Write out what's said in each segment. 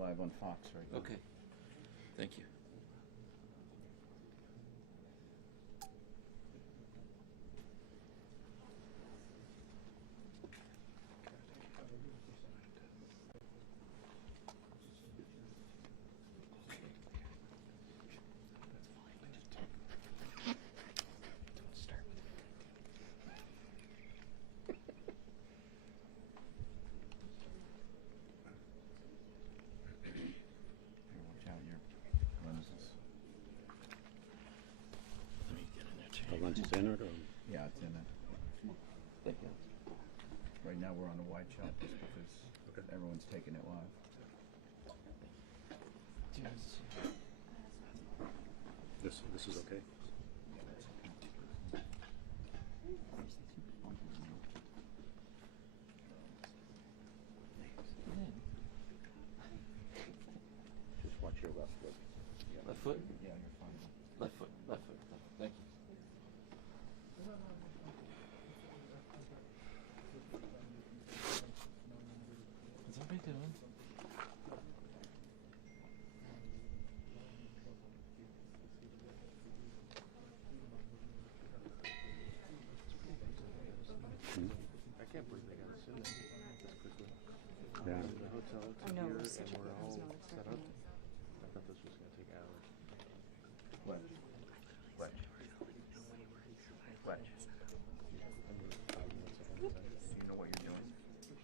live on Fox right now. Okay. Thank you. Lunch is in it, or? Yeah, it's in it. Thank you. Right now we're on the wide shot just because everyone's taking it live. This is okay. Just watch your left foot. Left foot? Yeah, you're fine. Left foot, left foot, left foot. Thank you. What's everybody doing? I can't believe they got us in there this quickly. Yeah. The hotel to I know, here, it was such and a we're I was all not set expecting up. it. I thought this was going to take hours. What? What? What? I mean, 5 minutes ahead of time. Do you know what you're doing? Do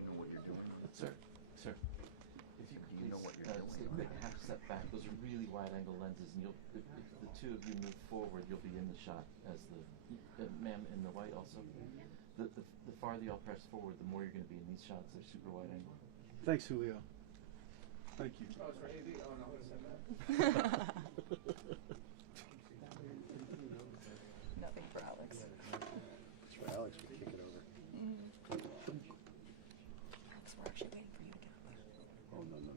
you know what you're doing? Sir, sir. If you could Do you know what you're doing? take like half step back. Those are really wide angle lenses, and if the two of you move forward, you'll be in the shot as the ma'am in the white also. The farther y'all press forward, the more you're going to be in these shots. They're super wide angle. Thanks, Julio. Thank you. Nothing for Alex. That's for Alex, we kick it over. Alex, we're actually waiting for you to get up. Oh, no. No.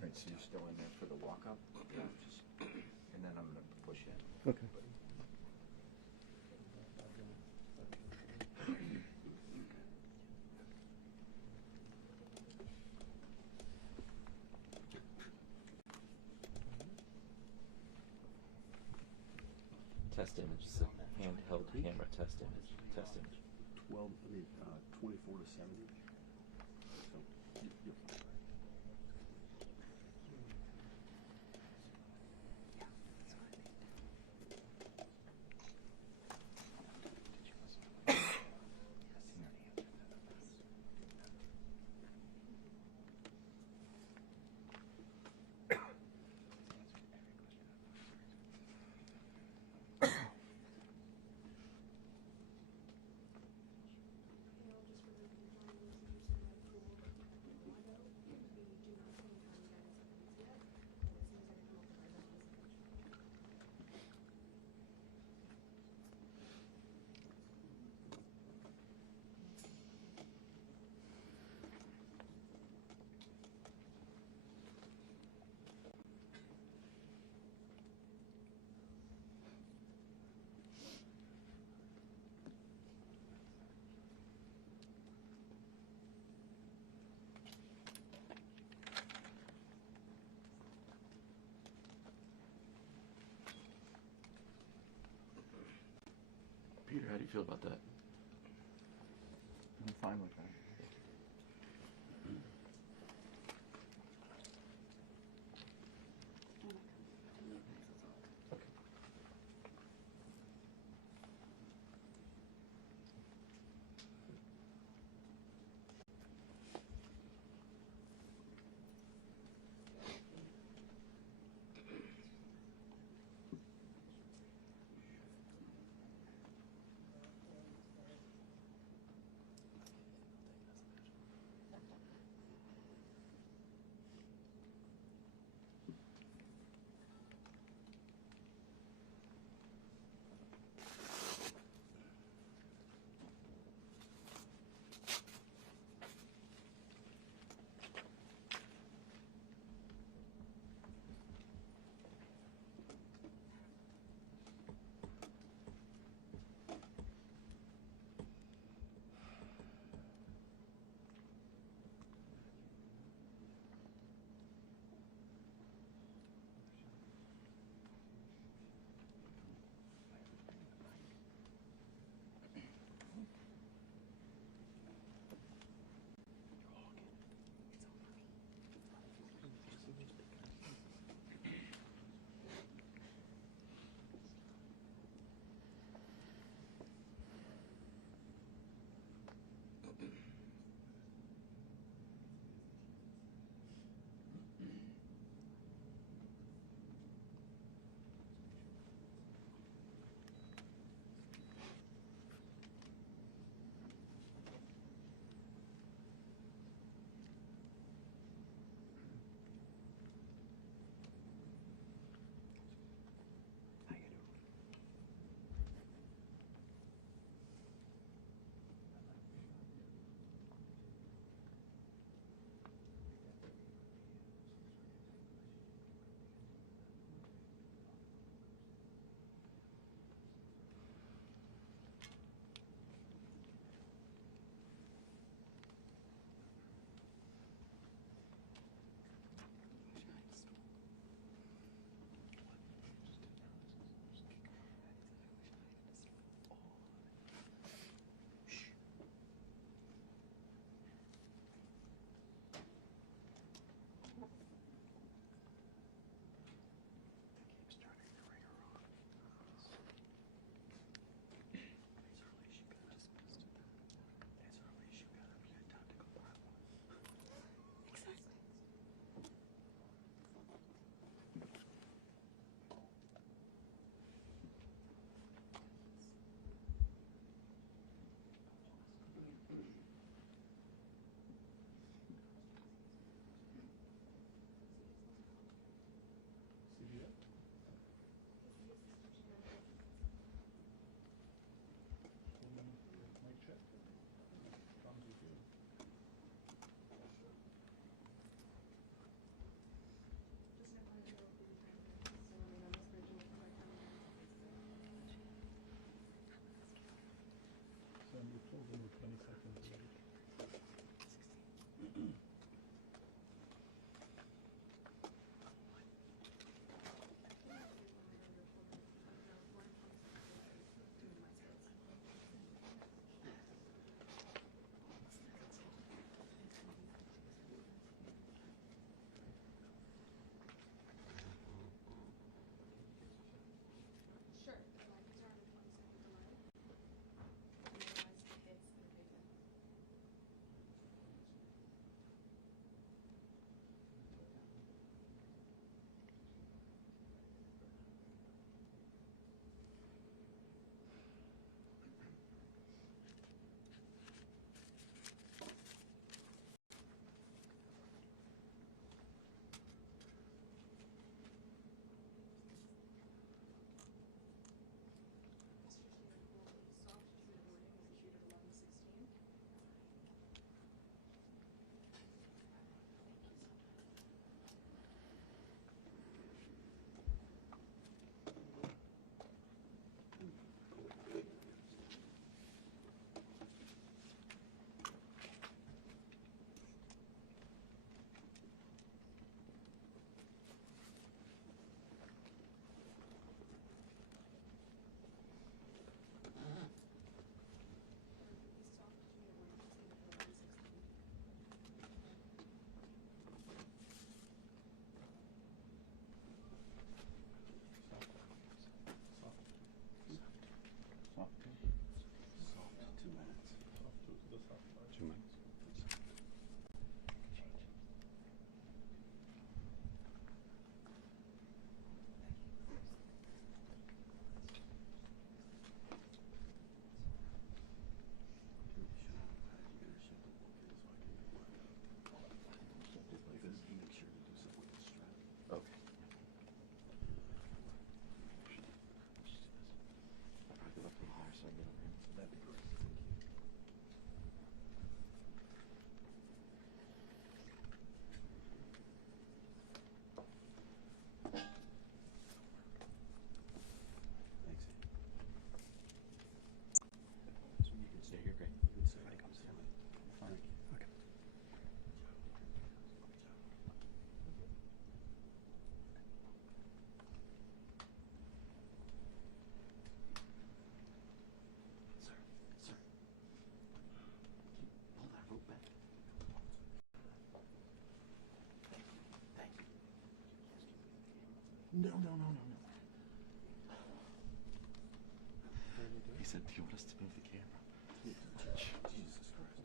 Right, so you're still in there for the walk-up? Yeah. And then I'm going to push in. Okay. Test image. It's a handheld camera test image. Test image. 24 to 70. So, you're fine. Peter, how do you feel about that? I'm fine with that. No. He said, "Do you want us to move the camera?" Jesus Christ.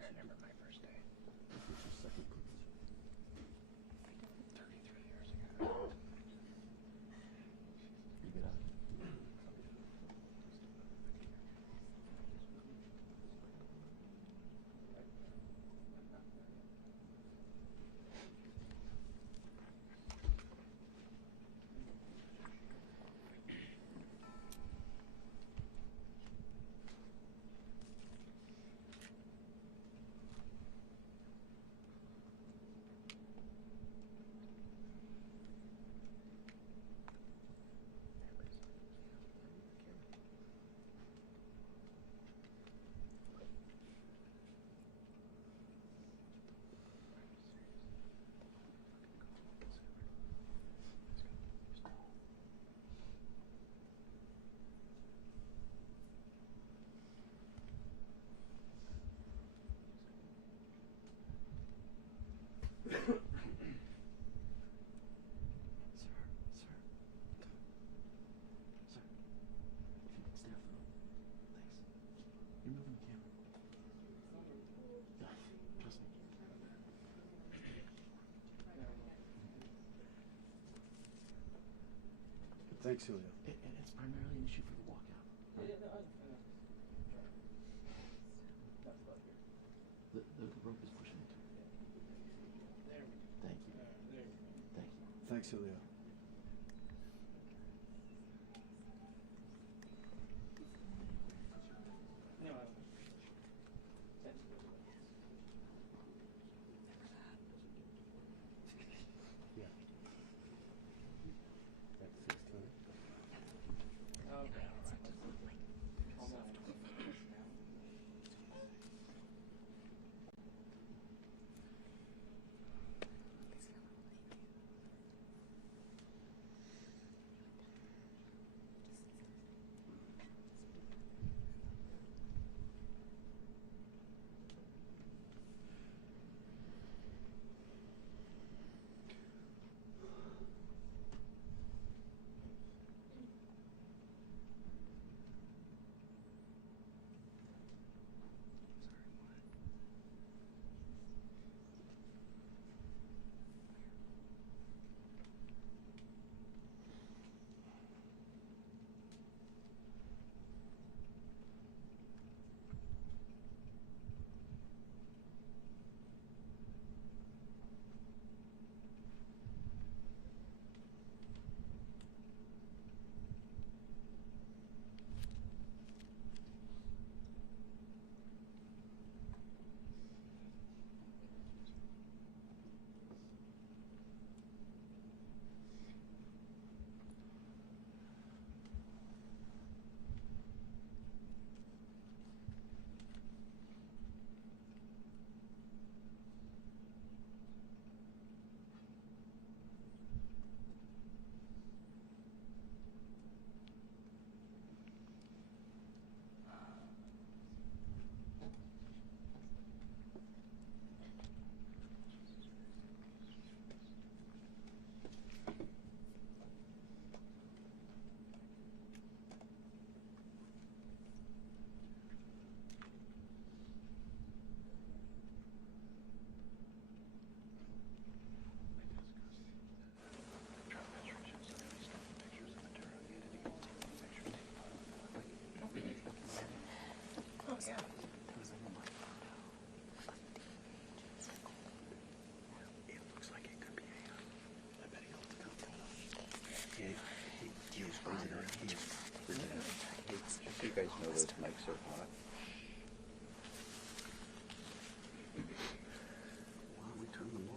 I remember my first day. What's your second clearance? 33 years ago. You get out. Sir. If you could stay off the road. Thanks. You're moving the camera. Yeah, trust me. Thanks, Julio. It's primarily an issue for the walkout. The rope is pushing it. Thank you. Thank you. Thanks, Julio. Yeah. That's 16. Just so you guys know, those mics are hot. Why don't we turn them off?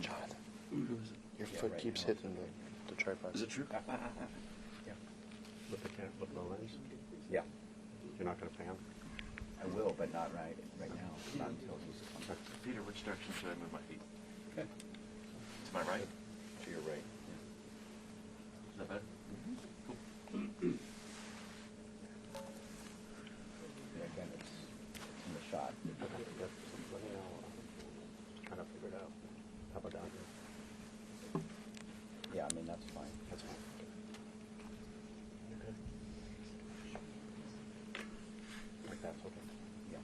Jonathan, your Yeah, foot right, keeps no. hitting the tripod. Is it true? Yeah. With the lens? Yeah, You're not going to pan? I will, but not right now, not until he's on Peter, which direction should I move my feet? Okay. To my right? To your right. Is that better? Cool. Yeah, again, it's in the shot. Okay, let me know. Trying to figure it out. How about down here? Yeah, I mean, that's fine. That's fine. Okay. Like that's okay. Yeah.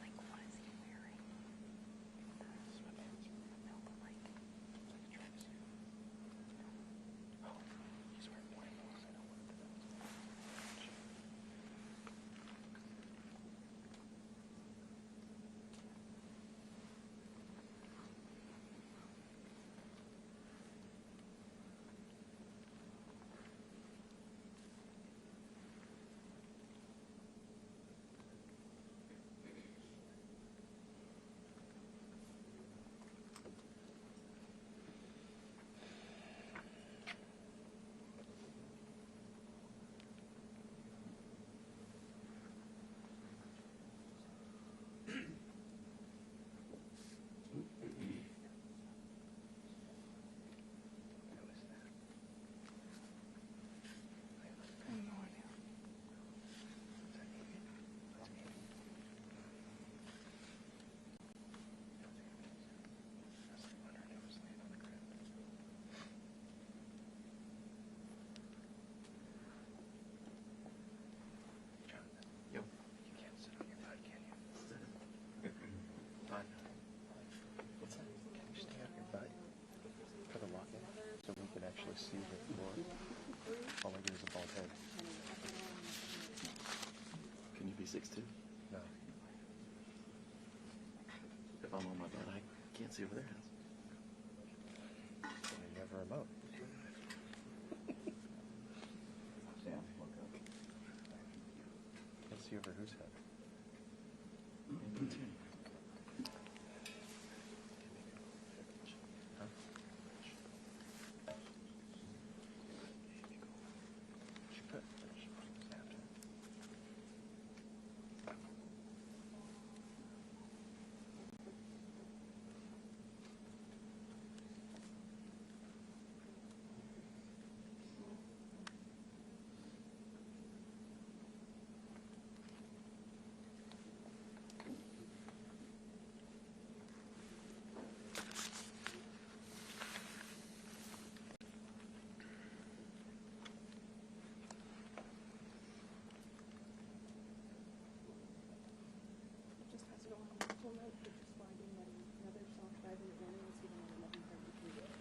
Like, what is he wearing? No, but like, He's wearing white balls. I know what it is. I have no idea. Yo. You can't sit on your butt, can you? Fine. What's that? Can you stay on your butt for the walk-in so we can actually see the floor? All I do is a bald head. Can you be 6'2"? No. If I'm on my butt, I can't see over there. And you're never remote. Sam, look up. Can't see over whose head. And me too. Huh? She put after. Full note for responding that another self-driving van was given at 11:33 a.m.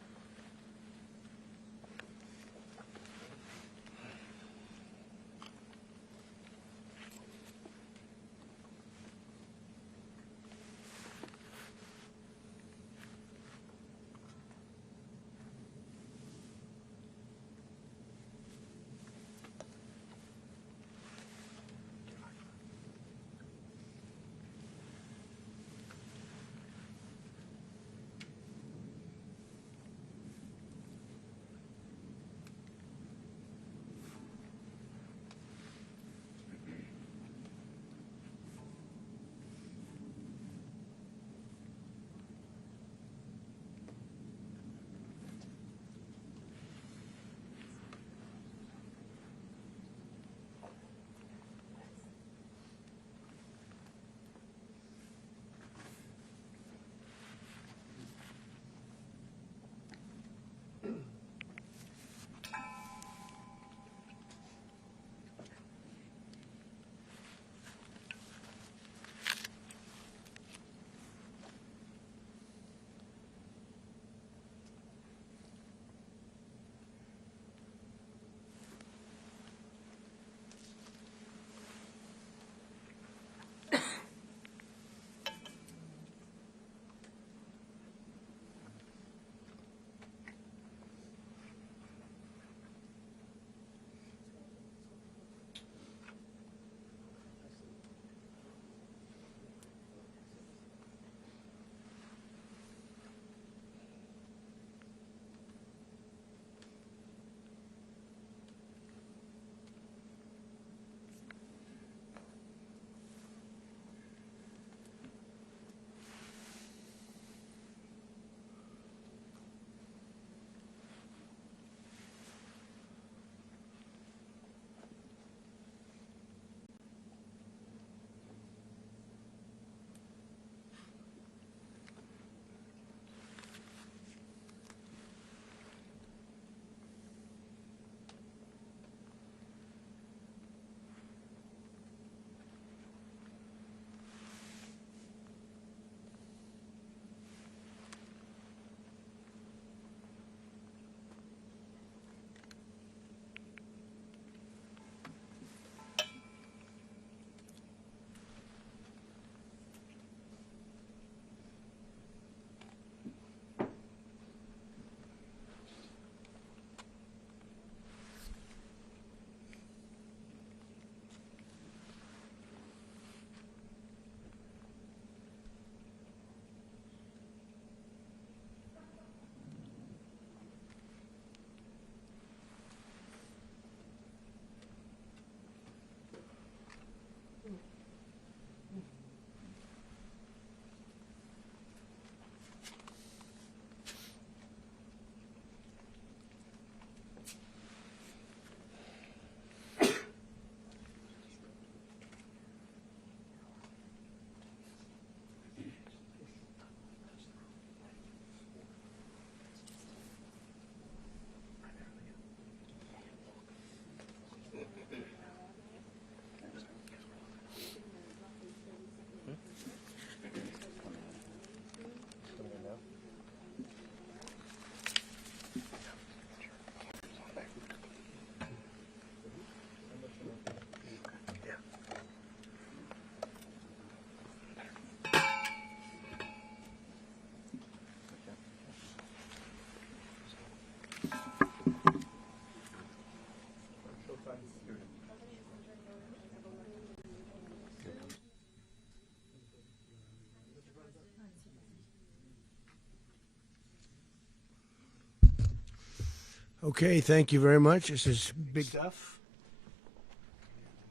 Okay, thank you very much. This is Big Duff.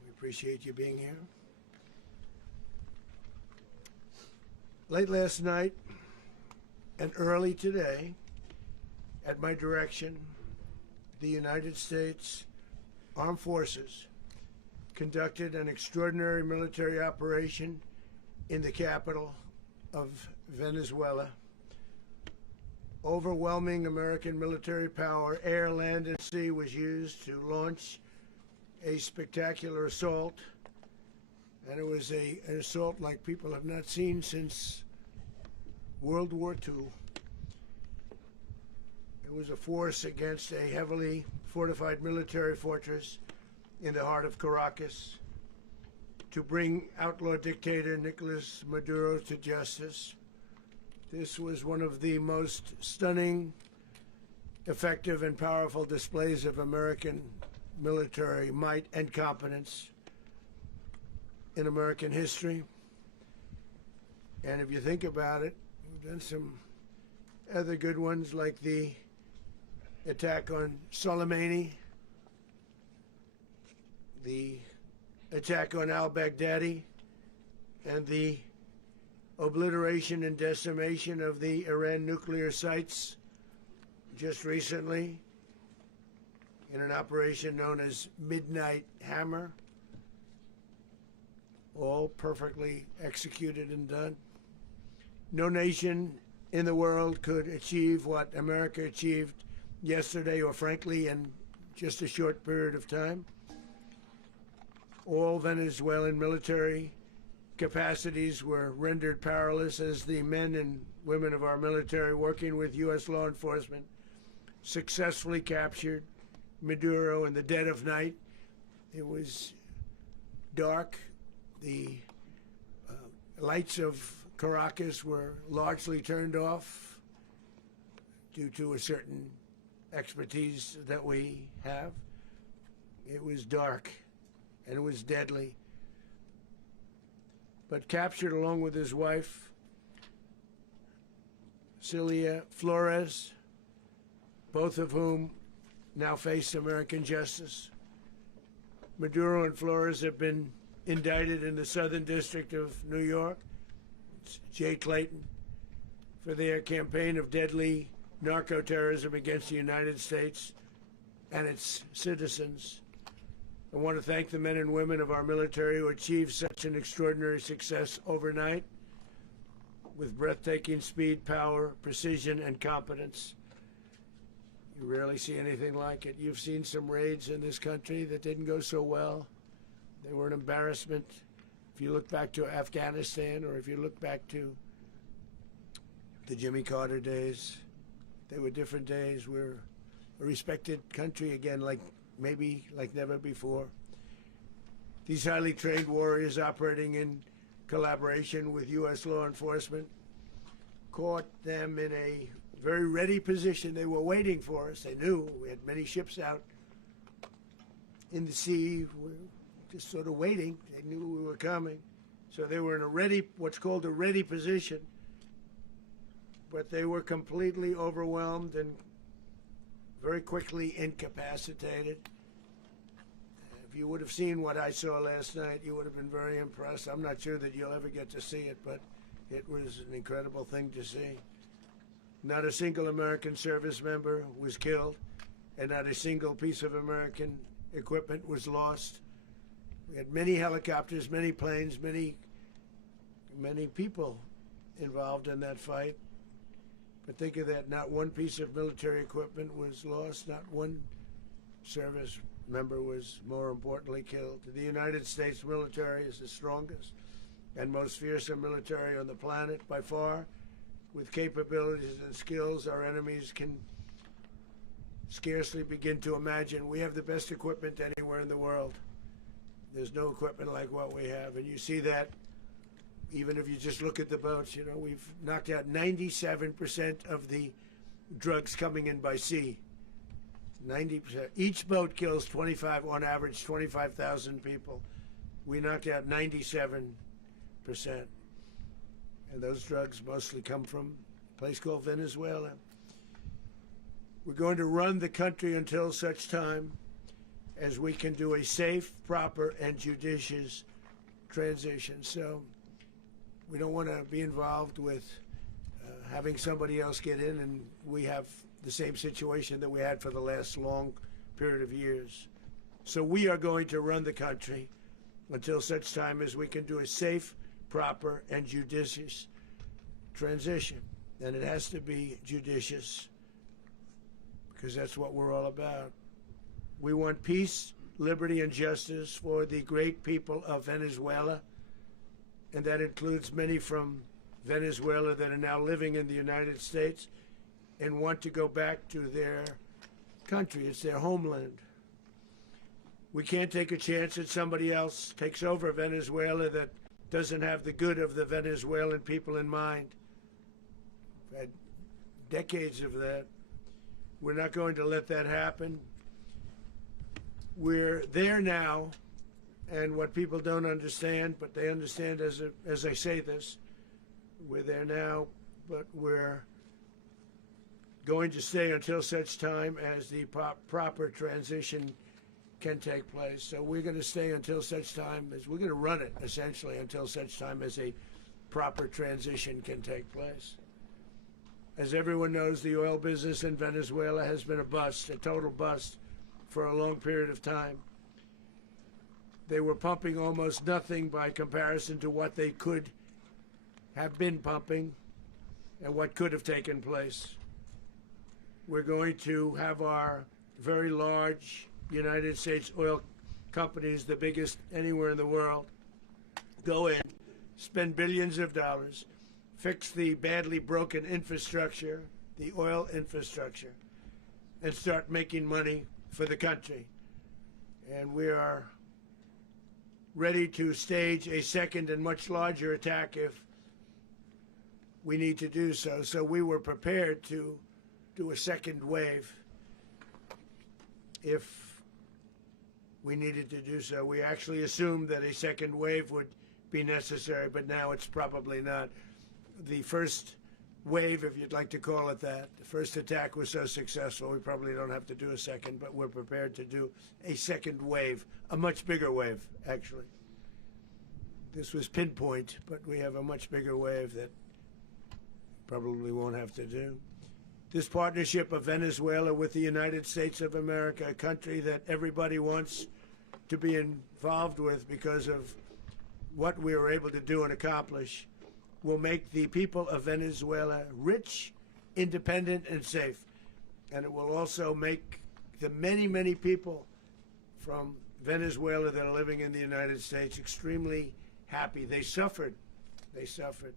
We appreciate you being here. Late last night and early today, at my direction, the United States Armed Forces conducted an extraordinary military operation in the capital of Venezuela. Overwhelming American military power, air, land, and sea, was used to launch a spectacular assault and it was an assault like people have not seen since World War II. It was a force against a heavily fortified military fortress in the heart of Caracas to bring outlaw dictator Nicolás Maduro to justice. This was one of the most stunning, effective, and powerful displays of American military might and competence in American history. And if you think about it, we've done some other good ones like the attack on Soleimani, the attack on al-Baghdadi, and the obliteration and decimation of the Iran nuclear sites just recently in an operation known as Midnight Hammer, all perfectly executed and done. No nation in the world could achieve what America achieved yesterday, or frankly in just a short period of time. All Venezuelan military capacities were rendered powerless as the men and women of our military, working with U.S. law enforcement, successfully captured Maduro in the dead of night. It was dark. The lights of Caracas were largely turned off due to a certain expertise that we have. It was dark and it was deadly. But captured along with his wife, Celia Flores, both of whom now face American justice. Maduro and Flores have been indicted in the Southern District of New York, it's Jay Clayton, for their campaign of deadly narco-terrorism against the United States and its citizens. I want to thank the men and women of our military who achieved such an extraordinary success overnight with breathtaking speed, power, precision, and competence. You rarely see anything like it. You've seen some raids in this country that didn't go so well. They were an embarrassment. If you look back to Afghanistan, or if you look back to the Jimmy Carter days, they were different days. We're a respected country again, maybe like never before. These highly trained warriors operating in collaboration with U.S. law enforcement caught them in a very ready position. They were waiting for us. They knew we had many ships out in the sea. We were just sort of waiting. They knew we were coming. So they were in what's called a ready position. But they were completely overwhelmed and very quickly incapacitated. If you would have seen what I saw last night, you would have been very impressed. I'm not sure that you'll ever get to see it, but it was an incredible thing to see. Not a single American service member was killed, and not a single piece of American equipment was lost. We had many helicopters, many planes, many people involved in that fight. But think of that, not one piece of military equipment was lost, not one service member was, more importantly, killed. The United States military is the strongest and most fearsome military on the planet by far, with capabilities and skills our enemies can scarcely begin to imagine. We have the best equipment anywhere in the world. There's no equipment like what we have, and you see that even if you just look at the boats. You know, we've knocked out 97% of the drugs coming in by sea. 90%. Each boat kills on average 25,000 people. We knocked out 97%. And those drugs mostly come from a place called Venezuela. We're going to run the country until such time as we can do a safe, proper, and judicious transition. So we don't want to be involved with having somebody else get in and we have the same situation that we had for the last long period of years. So we are going to run the country until such time as we can do a safe, proper, and judicious transition. And it has to be judicious because that's what we're all about. We want peace, liberty, and justice for the great people of Venezuela, and that includes many from Venezuela that are now living in the United States and want to go back to their country. It's their homeland. We can't take a chance that somebody else takes over Venezuela that doesn't have the good of the Venezuelan people in mind. We've had decades of that. We're not going to let that happen. We're there now, and what people don't understand, but they understand as I say this, we're there now, but we're going to stay until such time as the proper transition can take place. So we're going to stay until such time as we're going to run it, essentially, until such time as a proper transition can take place. As everyone knows, the oil business in Venezuela has been a bust, a total bust, for a long period of time. They were pumping almost nothing by comparison to what they could have been pumping and what could have taken place. We're going to have our very large United States oil companies, the biggest anywhere in the world, go in, spend billions of dollars, fix the badly broken infrastructure, the oil infrastructure, and start making money for the country. And we are ready to stage a second and much larger attack if we need to do so. So we were prepared to do a second wave if we needed to do so. We actually assumed that a second wave would be necessary, but now it's probably not. The first wave, if you'd like to call it that, the first attack was so successful, we probably don't have to do a second, but we're prepared to do a second wave, a much bigger wave, actually. This was pinpoint, but we have a much bigger wave that probably won't have to do. This partnership of Venezuela with the United States of America, a country that everybody wants to be involved with because of what we were able to do and accomplish, will make the people of Venezuela rich, independent, and safe. And it will also make the many, many people from Venezuela that are living in the United States extremely happy. They suffered. They suffered.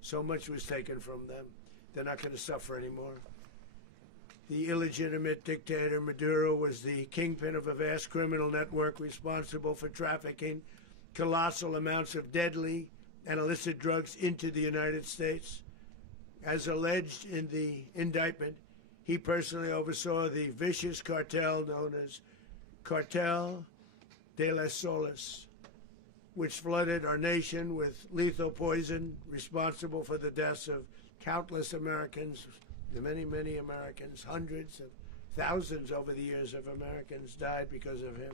So much was taken from them. They're not going to suffer anymore. The illegitimate dictator Maduro was the kingpin of a vast criminal network responsible for trafficking colossal amounts of deadly and illicit drugs into the United States. As alleged in the indictment, he personally oversaw the vicious cartel known as Cartel de las Solas, which flooded our nation with lethal poison, responsible for the deaths of countless Americans, many, many Americans. Hundreds of thousands over the years of Americans died because of him.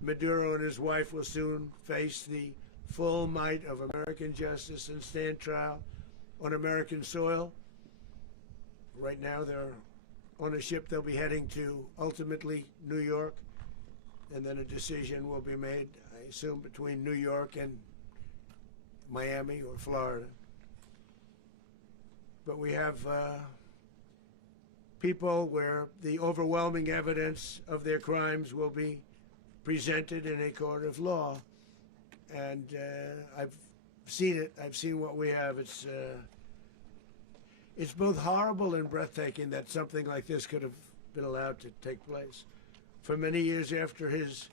Maduro and his wife will soon face the full might of American justice and stand trial on American soil. Right now they're on a ship. They'll be heading to ultimately New York, and then a decision will be made, I assume, between New York and Miami or Florida. But we have people where the overwhelming evidence of their crimes will be presented in a court of law. And I've seen it. I've seen what we have. It's both horrible and breathtaking that something like this could have been allowed to take place. For many years after his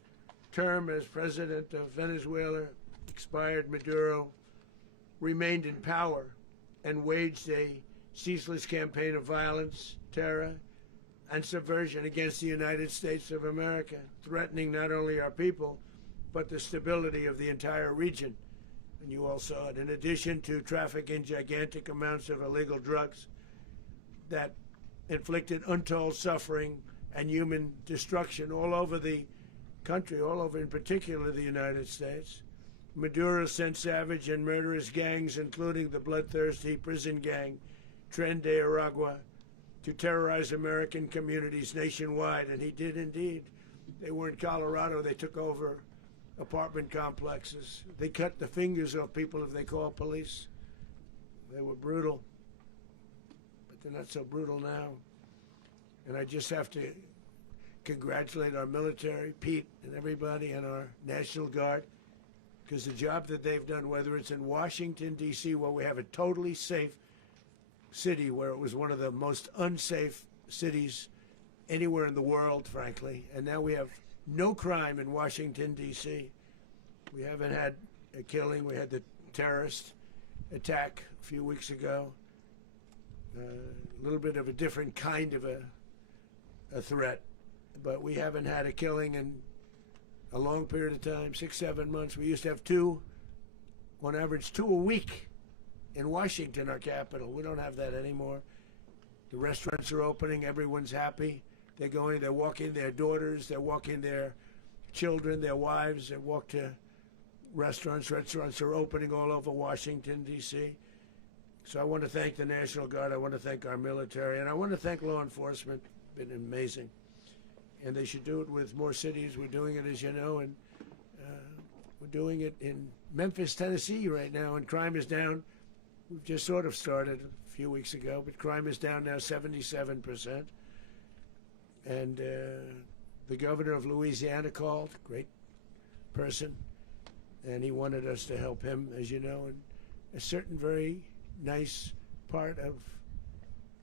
term as president of Venezuela expired, Maduro remained in power and waged a ceaseless campaign of violence, terror, and subversion against the United States of America, threatening not only our people, but the stability of the entire region. And you all saw it. In addition to trafficking gigantic amounts of illegal drugs that inflicted untold suffering and human destruction all over the country, all over in particular the United States, Maduro sent savage and murderous gangs, including the bloodthirsty prison gang Tren de Aragua, to terrorize American communities nationwide. And he did indeed. They were in Colorado. They took over apartment complexes. They cut the fingers off people if they call police. They were brutal, but they're not so brutal now. And I just have to congratulate our military, Pete and everybody, and our National Guard. because the job that they've done, whether it's in Washington, D.C., where we have a totally safe city, where it was one of the most unsafe cities anywhere in the world, frankly, and now we have no crime in Washington, D.C. We haven't had a killing. We had the terrorist attack a few weeks ago. A little bit of a different kind of a threat, but we haven't had a killing in a long period of time, 6-7 months. We used to have two, on average 2 a week in Washington, our capital. We don't have that anymore. The restaurants are opening. Everyone's happy. They're going, they're walking their daughters, they're walking their children, their wives. They walk to restaurants. Restaurants are opening all over Washington, D.C. So I want to thank the National Guard. I want to thank our military. And I want to thank law enforcement. Been amazing. And they should do it with more cities. We're doing it, as you know, and we're doing it in Memphis, Tennessee right now, and crime is down. We've just sort of started a few weeks ago, but crime is down now 77%. And the governor of Louisiana called, great person, and he wanted us to help him, as you know, in a certain very nice part of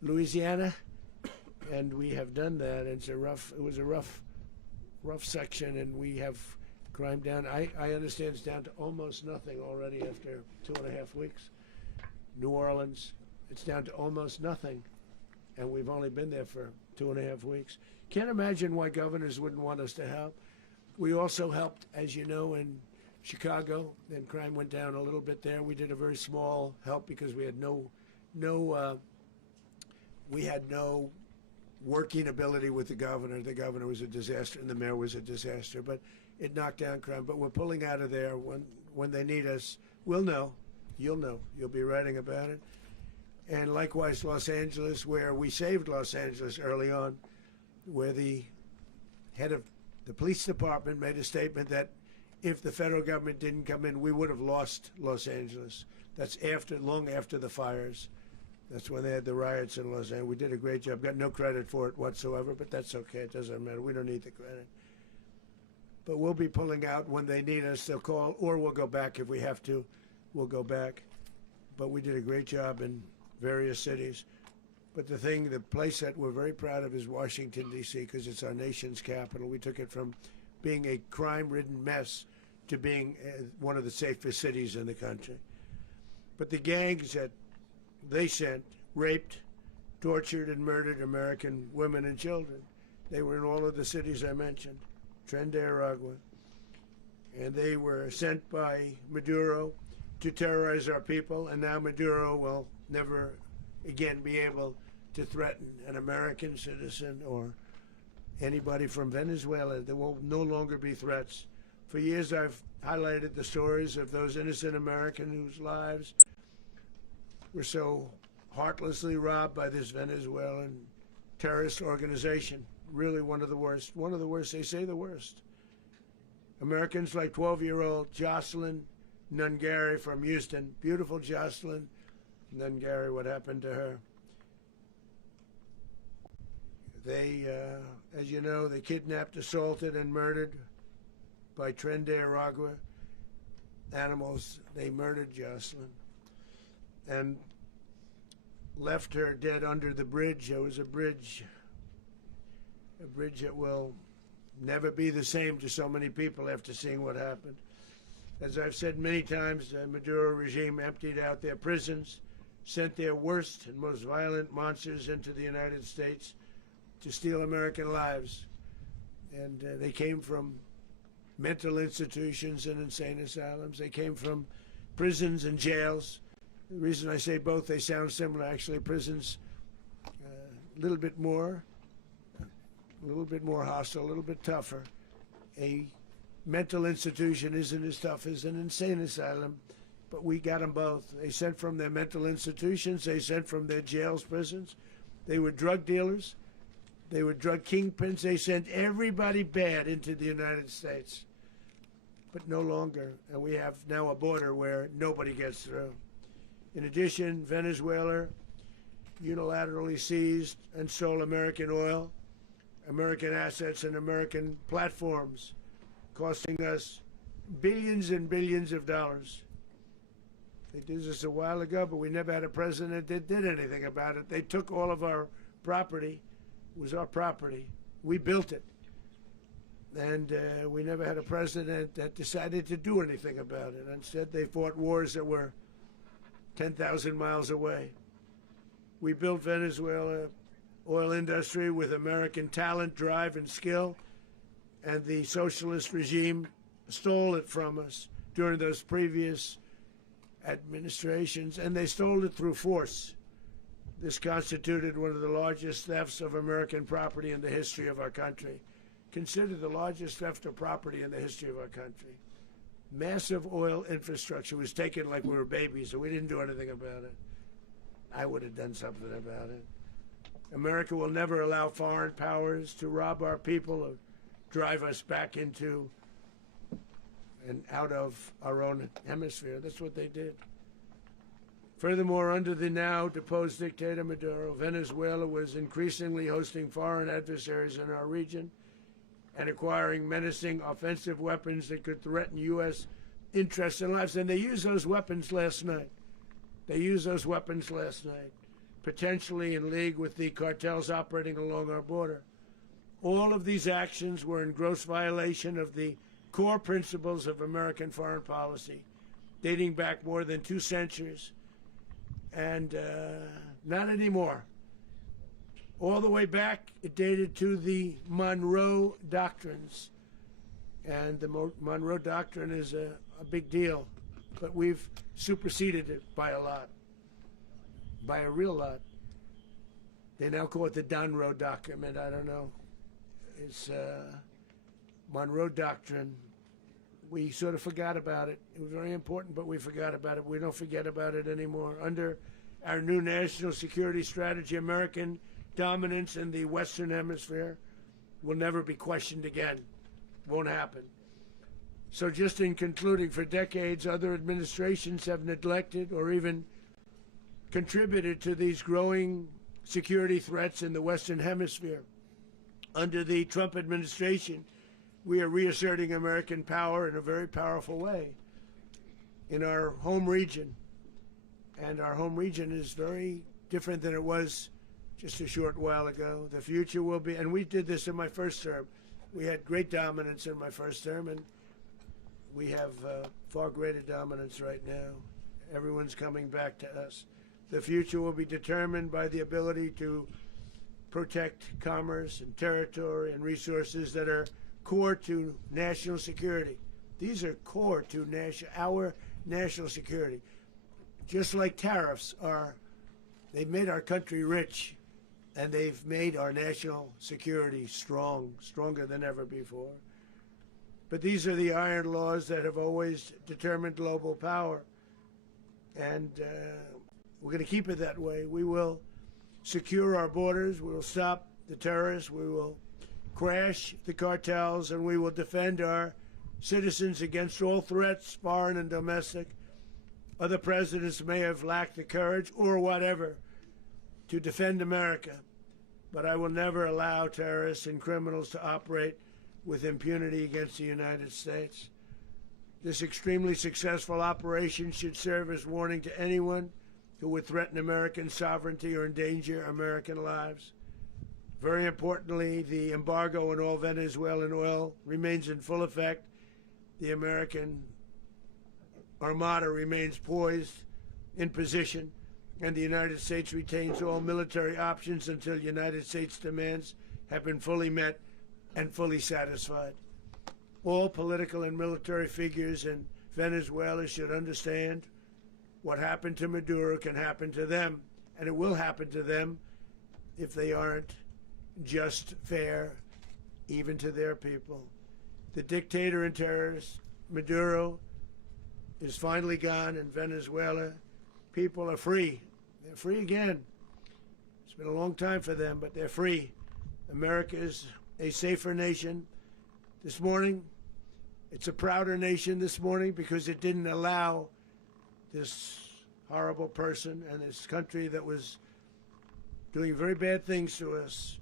Louisiana. And we have done that. It was a rough section, and we have crime down. I understand it's down to almost nothing already after 2.5 weeks. New Orleans, it's down to almost nothing, and we've only been there for 2.5 weeks. Can't imagine why governors wouldn't want us to help. We also helped, as you know, in Chicago, and crime went down a little bit there. We did a very small help because we had no working ability with the governor. The governor was a disaster, and the mayor was a disaster, but it knocked down crime. But we're pulling out of there. When they need us, we'll know. You'll know. You'll be writing about it. And likewise, Los Angeles, where we saved Los Angeles early on, where the head of the police department made a statement that if the federal government didn't come in, we would have lost Los Angeles. That's long after the fires. That's when they had the riots in Los Angeles. We did a great job. Got no credit for it whatsoever, but that's okay. It doesn't matter. We don't need the credit. But we'll be pulling out when they need us. They'll call, or we'll go back if we have to. We'll go back. But we did a great job in various cities. But the place that we're very proud of is Washington, D.C., because it's our nation's capital. We took it from being a crime-ridden mess to being one of the safest cities in the country. But the gangs that they sent raped, tortured, and murdered American women and children. They were in all of the cities I mentioned, Tren de Aragua. And they were sent by Maduro to terrorize our people, and now Maduro will never again be able to threaten an American citizen or anybody from Venezuela. There will no longer be threats. For years I've highlighted the stories of those innocent Americans whose lives were so heartlessly robbed by this Venezuelan terrorist organization. Really one of the worst. One of the worst, they say the worst. Americans like 12-year-old Jocelyn Nungary from Houston. Beautiful Jocelyn Nungary, what happened to her? They, as you know, they kidnapped, assaulted, and murdered by Tren de Aragua animals. They murdered Jocelyn and left her dead under the bridge. There was a bridge that will never be the same to so many people after seeing what happened. As I've said many times, the Maduro regime emptied out their prisons, sent their worst and most violent monsters into the United States to steal American lives. And they came from mental institutions and insane asylums. They came from prisons and jails. The reason I say both, they sound similar. Actually, prisons a little bit more hostile, a little bit tougher. A mental institution isn't as tough as an insane asylum, but we got them both. They sent from their mental institutions. They sent from their jails, prisons. They were drug dealers. They were drug kingpins. They sent everybody bad into the United States, but no longer. And we have now a border where nobody gets through. In addition, Venezuela unilaterally seized and stole American oil, American assets, and American platforms, costing us billions and billions of dollars. They did this a while ago, but we never had a president that did anything about it. They took all of our property. It was our property. We built it. And we never had a president that decided to do anything about it. Instead, they fought wars that were 10,000 miles away. We built Venezuela oil industry with American talent, drive, and skill, and the socialist regime stole it from us during those previous administrations, and they stole it through force. This constituted one of the largest thefts of American property in the history of our country. Considered the largest theft of property in the history of our country. Massive oil infrastructure was taken like we were babies, and we didn't do anything about it. I would have done something about it. America will never allow foreign powers to rob our people or drive us back into and out of our own hemisphere. That's what they did. Furthermore, under the now deposed dictator Maduro, Venezuela was increasingly hosting foreign adversaries in our region and acquiring menacing offensive weapons that could threaten U.S. interests and lives. And they used those weapons last night. Potentially in league with the cartels operating along our border. All of these actions were in gross violation of the core principles of American foreign policy, dating back more than 2 centuries, and not anymore. All the way back, it dated to the Monroe Doctrines, and the Monroe Doctrine is a big deal, but we've superseded it by a lot, by a real lot. They now call it the Monroe Document. I don't know. It's Monroe Doctrine. We sort of forgot about it. It was very important, but we forgot about it. We don't forget about it anymore. Under our new national security strategy, American dominance in the Western Hemisphere will never be questioned again. Won't happen. So just in concluding, for decades, other administrations have neglected or even contributed to these growing security threats in the Western Hemisphere. Under the Trump administration, we are reasserting American power in a very powerful way in our home region. And our home region is very different than it was just a short while ago. The future will be, and we did this in my first term. We had great dominance in my first term, and we have far greater dominance right now. Everyone's coming back to us. The future will be determined by the ability to protect commerce and territory and resources that are core to national security. These are core to our national security. Just like tariffs are, they've made our country rich, and they've made our national security stronger than ever before. But these are the iron laws that have always determined global power. And we're going to keep it that way. We will secure our borders. We will stop the terrorists. We will crash the cartels, and we will defend our citizens against all threats, foreign and domestic. Other presidents may have lacked the courage or whatever to defend America, but I will never allow terrorists and criminals to operate with impunity against the United States. This extremely successful operation should serve as warning to anyone who would threaten American sovereignty or endanger American lives. Very importantly, the embargo on all Venezuelan oil remains in full effect. The American Armada remains poised in position, and the United States retains all military options until United States demands have been fully met and fully satisfied. All political and military figures in Venezuela should understand what happened to Maduro can happen to them, and it will happen to them if they aren't just fair even to their people. The dictator and terrorist, Maduro, is finally gone in Venezuela. People are free. They're free again. It's been a long time for them, but they're free. America is a safer nation. This morning, it's a prouder nation this morning because it didn't allow this horrible person and this country that was doing very bad things to us.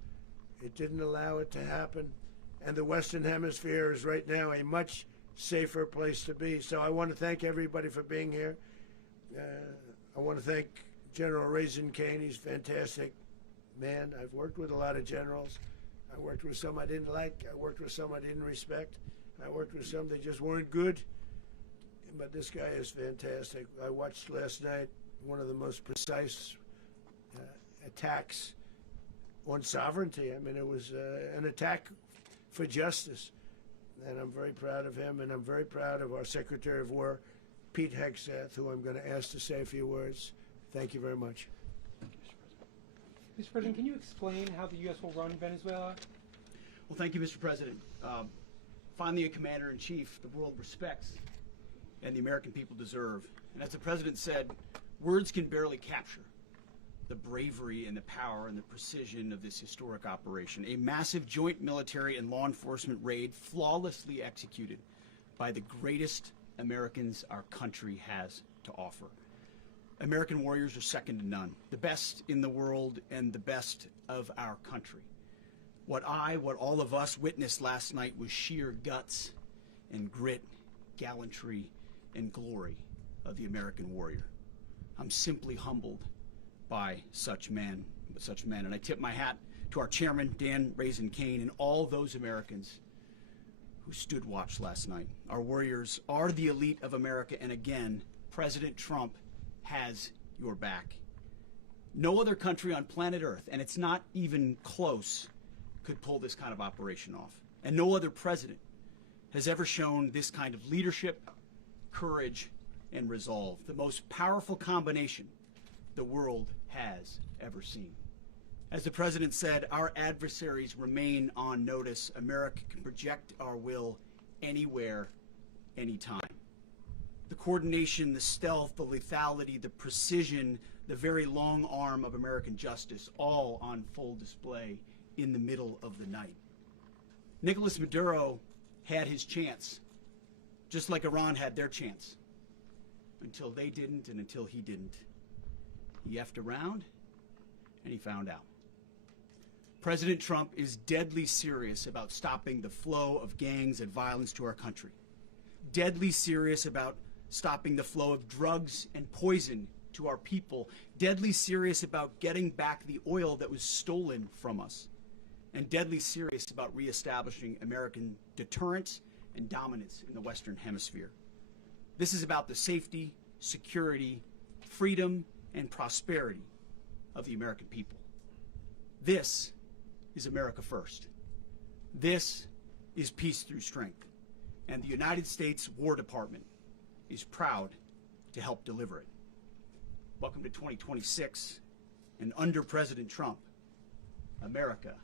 It didn't allow it to happen. And the Western Hemisphere is right now a much safer place to be. So I want to thank everybody for being here. I want to thank General Raisin Kane. He's a fantastic man. I've worked with a lot of generals. I worked with some I didn't like. I worked with some I didn't respect. I worked with some that just weren't good. But this guy is fantastic. I watched last night one of the most precise attacks on sovereignty. I mean, it was an attack for justice. And I'm very proud of him, and I'm very proud of our Secretary of War, Pete Hegseth, who I'm going to ask to say a few words. Thank you very much. Mr. President, can you explain how the U.S. will run Venezuela? Well, thank you, Mr. President. Finally, a commander-in-chief the world respects and the American people deserve. And as the President said, words can barely capture the bravery and the power and the precision of this historic operation. A massive joint military and law enforcement raid flawlessly executed by the greatest Americans our country has to offer. American warriors are second to none, the best in the world and the best of our country. What all of us witnessed last night was sheer guts and grit, gallantry, and glory of the American warrior. I'm simply humbled by such men, and I tip my hat to our chairman, Dan Raisin Kane, and all those Americans who stood watch last night. Our warriors are the elite of America, and again, President Trump has your back. No other country on planet Earth, and it's not even close, could pull this kind of operation off. And no other president has ever shown this kind of leadership, courage, and resolve. The most powerful combination the world has ever seen. As the President said, our adversaries remain on notice. America can project our will anywhere, anytime. The coordination, the stealth, the lethality, the precision, the very long arm of American justice, all on full display in the middle of the night. Nicolás Maduro had his chance, just like Iran had their chance, until they didn't and until he didn't. He effed around, and he found out. President Trump is deadly serious about stopping the flow of gangs and violence to our country. Deadly serious about stopping the flow of drugs and poison to our people. Deadly serious about getting back the oil that was stolen from us. And deadly serious about reestablishing American deterrence and dominance in the Western Hemisphere. This is about the safety, security, freedom, and prosperity of the American people. This is America first. This is peace through strength. And the United States War Department is proud to help deliver it. Welcome to 2026, and under President Trump, America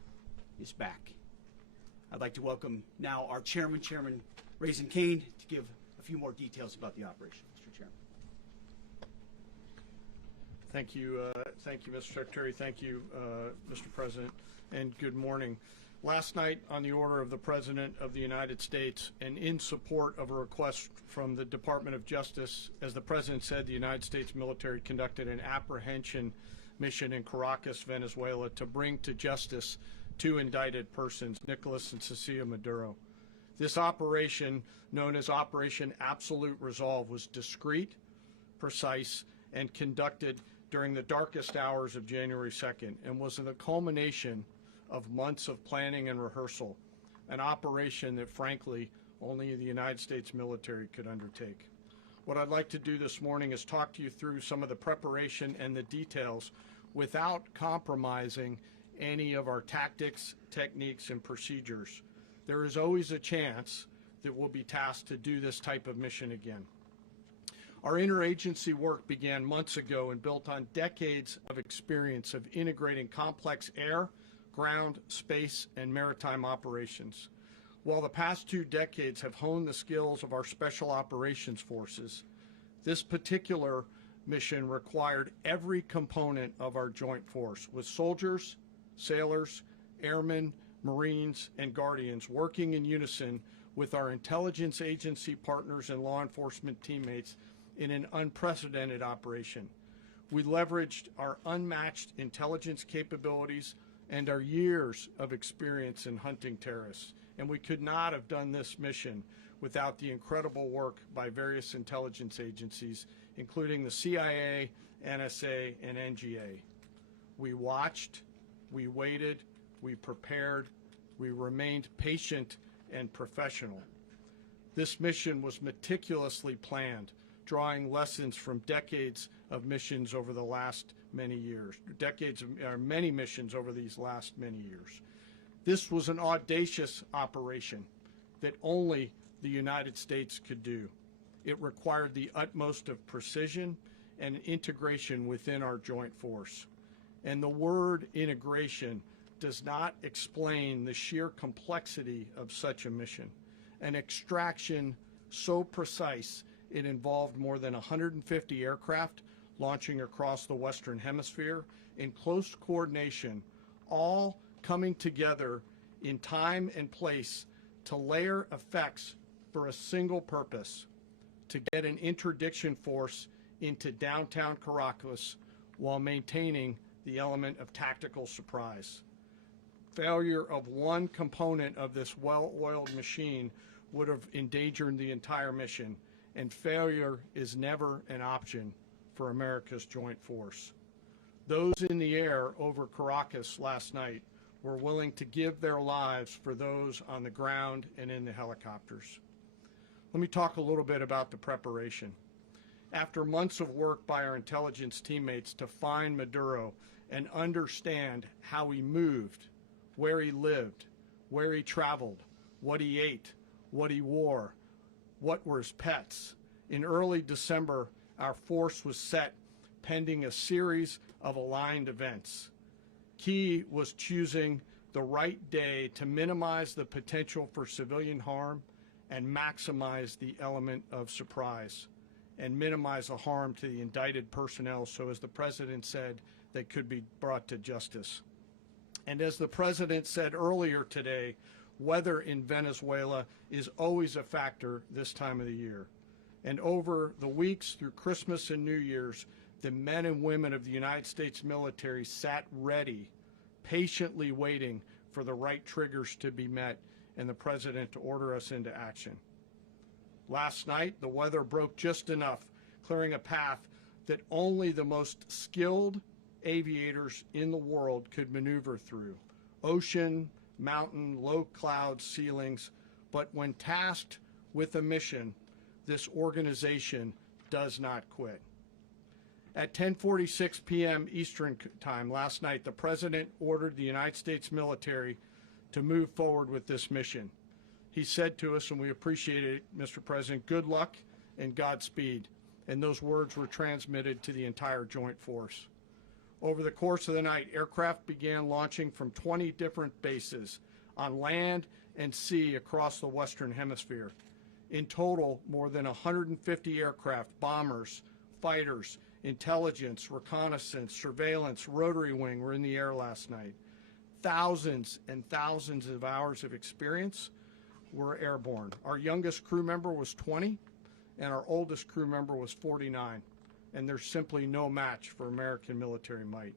is back. I'd like to welcome now our chairman, Chairman Raisin Kane, to give a few more details about the operation. Mr. Chairman. Thank you, Mr. Secretary. Thank you, Mr. President, and good morning. Last night, on the order of the President of the United States and in support of a request from the Department of Justice, as the President said, the United States military conducted an apprehension mission in Caracas, Venezuela, to bring to justice two indicted persons, Nicolas and Cecilia Maduro. This operation, known as Operation Absolute Resolve, was discreet, precise, and conducted during the darkest hours of January 2nd and was the culmination of months of planning and rehearsal, an operation that, frankly, only the United States military could undertake. What I'd like to do this morning is talk to you through some of the preparation and the details without compromising any of our tactics, techniques, and procedures. There is always a chance that we'll be tasked to do this type of mission again. Our interagency work began months ago and built on decades of experience of integrating complex air, ground, space, and maritime operations. While the past 2 decades have honed the skills of our special operations forces, this particular mission required every component of our joint force, with soldiers, sailors, airmen, Marines, and Guardians working in unison with our intelligence agency partners and law enforcement teammates in an unprecedented operation. We leveraged our unmatched intelligence capabilities and our years of experience in hunting terrorists, and we could not have done this mission without the incredible work by various intelligence agencies, including the CIA, NSA, and NGA. We watched, we waited, we prepared, we remained patient and professional. This mission was meticulously planned, drawing lessons from decades of missions over the last many years, many missions over these last many years. This was an audacious operation that only the United States could do. It required the utmost of precision and integration within our joint force. And the word integration does not explain the sheer complexity of such a mission. An extraction so precise it involved more than 150 aircraft launching across the Western Hemisphere in close coordination, all coming together in time and place to layer effects for a single purpose: to get an interdiction force into downtown Caracas while maintaining the element of tactical surprise. Failure of one component of this well-oiled machine would have endangered the entire mission, and failure is never an option for America's joint force. Those in the air over Caracas last night were willing to give their lives for those on the ground and in the helicopters. Let me talk a little bit about the preparation. After months of work by our intelligence teammates to find Maduro and understand how he moved, where he lived, where he traveled, what he ate, what he wore, what were his pets, in early December, our force was set pending a series of aligned events. Key was choosing the right day to minimize the potential for civilian harm and maximize the element of surprise, and minimize the harm to the indicted personnel, so as the President said, they could be brought to justice. And as the President said earlier today, weather in Venezuela is always a factor this time of the year. And over the weeks through Christmas and New Year's, the men and women of the United States military sat ready, patiently waiting for the right triggers to be met and the President to order us into action. Last night, the weather broke just enough, clearing a path that only the most skilled aviators in the world could maneuver through. Ocean, mountain, low cloud ceilings, but when tasked with a mission, this organization does not quit. At 10:46 p.m. Eastern Time last night, the President ordered the United States military to move forward with this mission. He said to us, and we appreciate it, Mr. President, good luck and Godspeed. And those words were transmitted to the entire joint force. Over the course of the night, aircraft began launching from 20 different bases on land and sea across the Western Hemisphere. In total, more than 150 aircraft, bombers, fighters, intelligence, reconnaissance, surveillance, rotary wing were in the air last night. Thousands and thousands of hours of experience were airborne. Our youngest crew member was 20, and our oldest crew member was 49, and there's simply no match for American military might.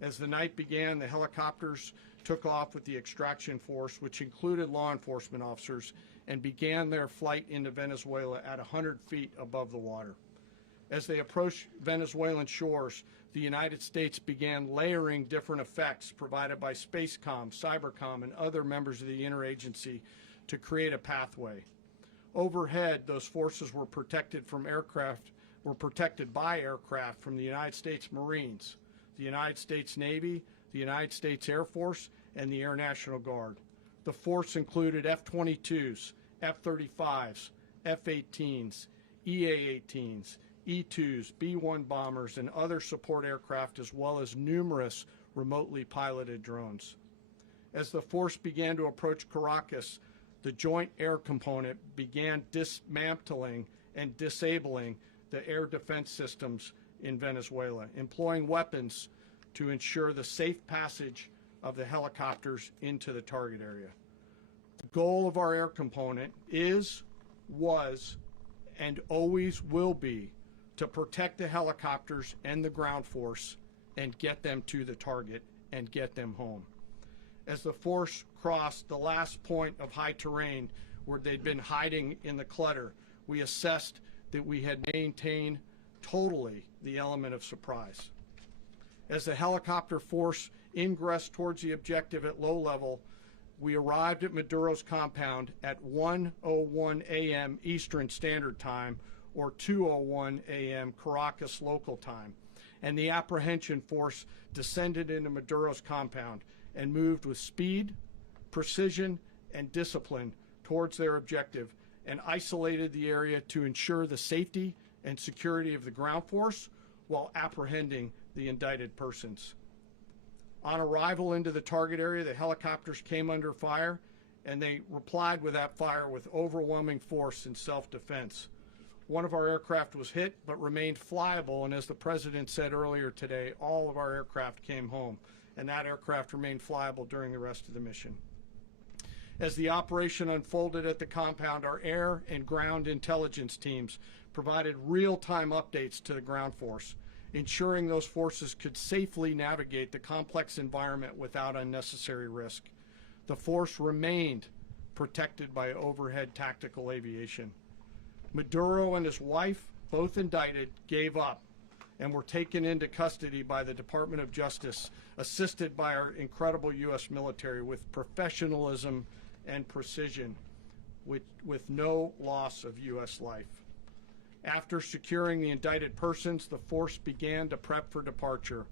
As the night began, the helicopters took off with the extraction force, which included law enforcement officers, and began their flight into Venezuela at 100 feet above the water. As they approached Venezuelan shores, the United States began layering different effects provided by Spacecom, Cybercom, and other members of the interagency to create a pathway. Overhead, those forces were protected by aircraft from the United States Marines, the United States Navy, the United States Air Force, and the Air National Guard. The force included F-22s, F-35s, F-18s, EA-18s, E-2s, B-1 bombers, and other support aircraft, as well as numerous remotely piloted drones. As the force began to approach Caracas, the Joint Air Component began dismantling and disabling the air defense systems in Venezuela, employing weapons to ensure the safe passage of the helicopters into the target area. The goal of our air component is, was, and always will be to protect the helicopters and the ground force and get them to the target and get them home. As the force crossed the last point of high terrain, where they'd been hiding in the clutter, we assessed that we had maintained totally the element of surprise. As the helicopter force ingressed towards the objective at low level, we arrived at Maduro's compound at 1:01 a.m. Eastern Standard Time, or 2:01 a.m. Caracas local time, and the apprehension force descended into Maduro's compound and moved with speed, precision, and discipline towards their objective, and isolated the area to ensure the safety and security of the ground force while apprehending the indicted persons. On arrival into the target area, the helicopters came under fire, and they replied with that fire with overwhelming force in self-defense. One of our aircraft was hit but remained flyable, and as the President said earlier today, all of our aircraft came home, and that aircraft remained flyable during the rest of the mission. As the operation unfolded at the compound, our air and ground intelligence teams provided real-time updates to the ground force, ensuring those forces could safely navigate the complex environment without unnecessary risk. The force remained protected by overhead tactical aviation. Maduro and his wife, both indicted, gave up and were taken into custody by the Department of Justice, assisted by our incredible U.S. military with professionalism and precision, with no loss of U.S. life. After securing the indicted persons, the force began to prep for departure.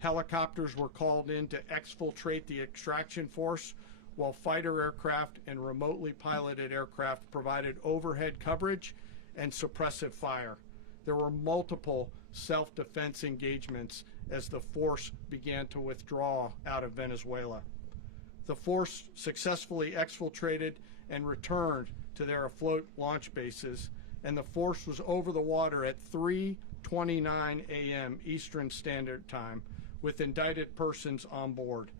Helicopters were called in to exfiltrate the extraction force, while fighter aircraft and remotely piloted aircraft provided overhead coverage and suppressive fire. There were multiple self-defense engagements as the force began to withdraw out of Venezuela. The force successfully exfiltrated and returned to their afloat launch bases, and the force was over the water at 3:29 a.m. Eastern Standard Time with indicted persons on board.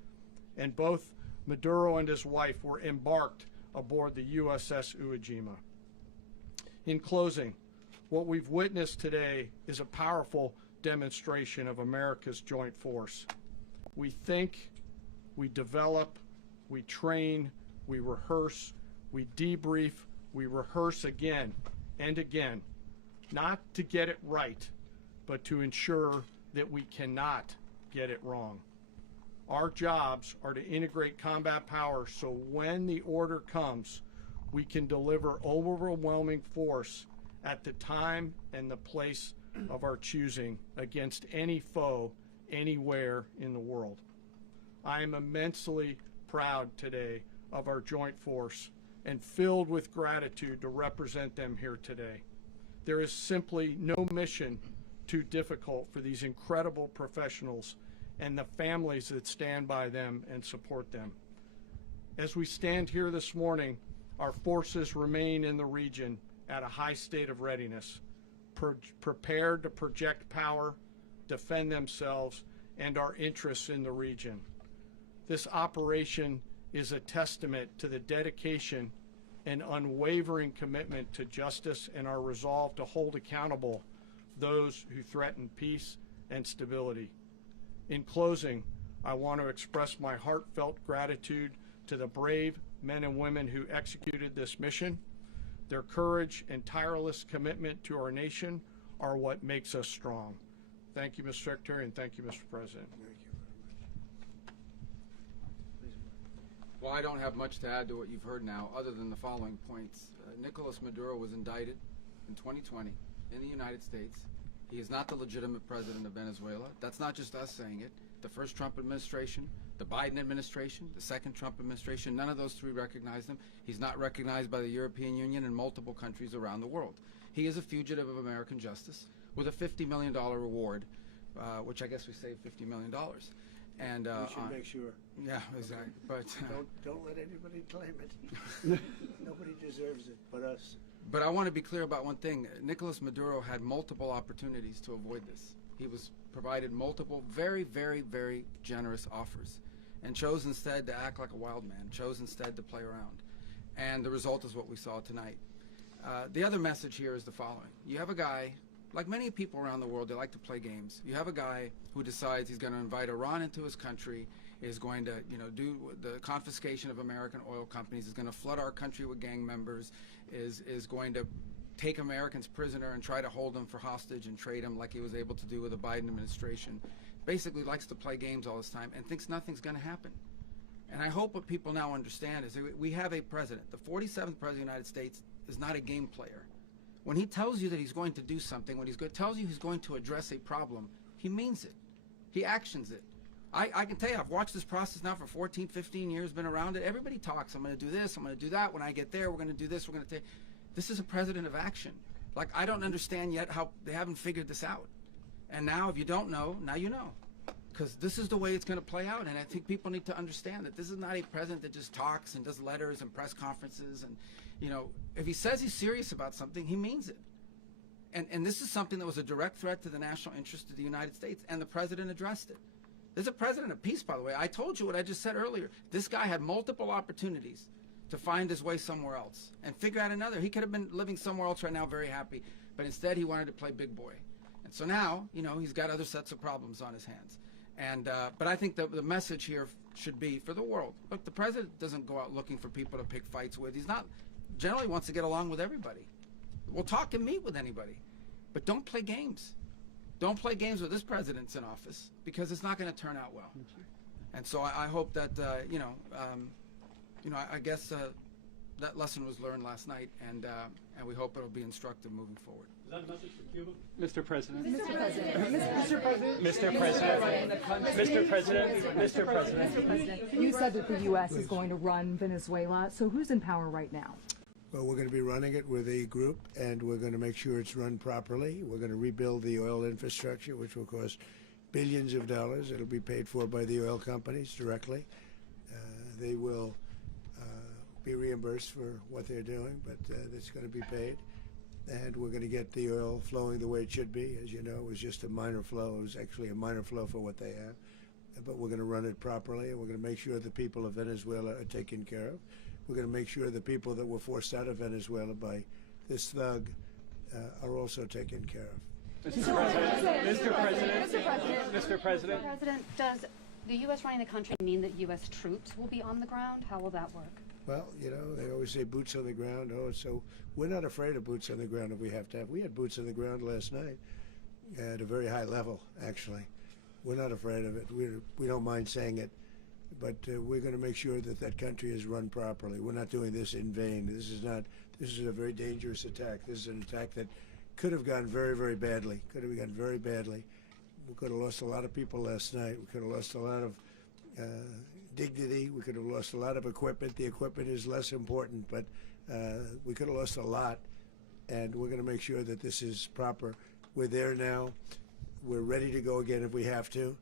And both Maduro and his wife were embarked aboard the USS Iwo Jima. In closing, what we've witnessed today is a powerful demonstration of America's joint force. We think, we develop, we train, we rehearse, we debrief, we rehearse again and again, not to get it right, but to ensure that we cannot get it wrong. Our jobs are to integrate combat power so when the order comes, we can deliver overwhelming force at the time and the place of our choosing against any foe anywhere in the world. I am immensely proud today of our joint force and filled with gratitude to represent them here today. There is simply no mission too difficult for these incredible professionals and the families that stand by them and support them. As we stand here this morning, our forces remain in the region at a high state of readiness, prepared to project power, defend themselves, and our interests in the region. This operation is a testament to the dedication and unwavering commitment to justice and our resolve to hold accountable those who threaten peace and stability. In closing, I want to express my heartfelt gratitude to the brave men and women who executed this mission. Their courage and tireless commitment to our nation are what makes us strong. Thank you, Mr. Secretary, and thank you, Mr. President. Well, I don't have much to add to what you've heard now, other than the following points. Nicolás Maduro was indicted in 2020 in the United States. He is not the legitimate president of Venezuela. That's not just us saying it. The first Trump administration, the Biden administration, the second Trump administration, none of those three recognized him. He's not recognized by the European Union and multiple countries around the world. He is a fugitive of American justice with a $50 million reward, which I guess we saved $50 million. And we should make sure. Yeah, exactly. But don't let anybody claim it. Nobody deserves it but us. But I want to be clear about one thing. Nicolás Maduro had multiple opportunities to avoid this. He was provided multiple very, very, very generous offers and chose instead to act like a wild man, chose instead to play around. And the result is what we saw tonight. The other message here is the following. You have a guy, like many people around the world, they like to play games. You have a guy who decides he's going to invite Iran into his country is going to, do the confiscation of American oil companies, is going to flood our country with gang members, is going to take Americans prisoner and try to hold them for hostage and trade them like he was able to do with the Biden administration. Basically likes to play games all this time and thinks nothing's going to happen. And I hope what people now understand is that we have a president. The 47th president of the United States is not a game player. When he tells you that he's going to do something, when tells you he's going to address a problem, he means it. He actions it. I can tell you, I've watched this process now for 14, 15 years, been around it. Everybody talks, I'm going to do this, I'm going to do that. When I get there, we're going to do this, we're going to take. This is a president of action. Like, I don't understand yet how they haven't figured this out. And now, if you don't know, now you know. Because this is the way it's going to play out. And I think people need to understand that this is not a president that just talks and does letters and press conferences. And, if he says he's serious about something, he means it. And this is something that was a direct threat to the national interest of the United States, and the president addressed it. There's a president of peace, by the way. I told you what I just said earlier. This guy had multiple opportunities to find his way somewhere else and figure out another. He could have been living somewhere else right now very happy, but instead he wanted to play big boy. And so now, he's got other sets of problems on his hands. And but I think the message here should be for the world. Look, the president doesn't go out looking for people to pick fights with. He's not, generally wants to get along with everybody. We'll talk and meet with anybody, but don't play games. Don't play games with this president's in office, because it's not going to turn out well. And so I hope that, I guess that lesson was learned last night, and we hope it'll be instructive moving forward. Is that a message for Cuba? Mr. President. Mr. President. Mr. President. Mr. President. Mr. President. You said that the U.S. is going to run Venezuela, so who's in power right now? Well, we're going to be running it with a group, and we're going to make sure it's run properly. We're going to rebuild the oil infrastructure, which will cost billions of dollars. It'll be paid for by the oil companies directly. They will be reimbursed for what they're doing, but it's going to be paid. And we're going to get the oil flowing the way it should be. As you know, it was just a minor flow. It was actually a minor flow for what they have. But we're going to run it properly, and we're going to make sure the people of Venezuela are taken care of. We're going to make sure the people that were forced out of Venezuela by this thug are also taken care of. Mr. President. Mr. President. Mr. President. Mr. President. Mr. President, does the U.S. running the country mean that U.S. troops will be on the ground? How will that work? Well, they always say boots on the ground. Oh, so we're not afraid of boots on the ground if we have to have. We had boots on the ground last night at a very high level, actually. We're not afraid of it. We don't mind saying it. But we're going to make sure that that country is run properly. We're not doing this in vain. This is a very dangerous attack. This is an attack that could have gone very, very badly. Could have gone very badly. We could have lost a lot of people last night. We could have lost a lot of dignity. We could have lost a lot of equipment. The equipment is less important, but we could have lost a lot. And we're going to make sure that this is proper. We're there now. We're ready to go again if we have to.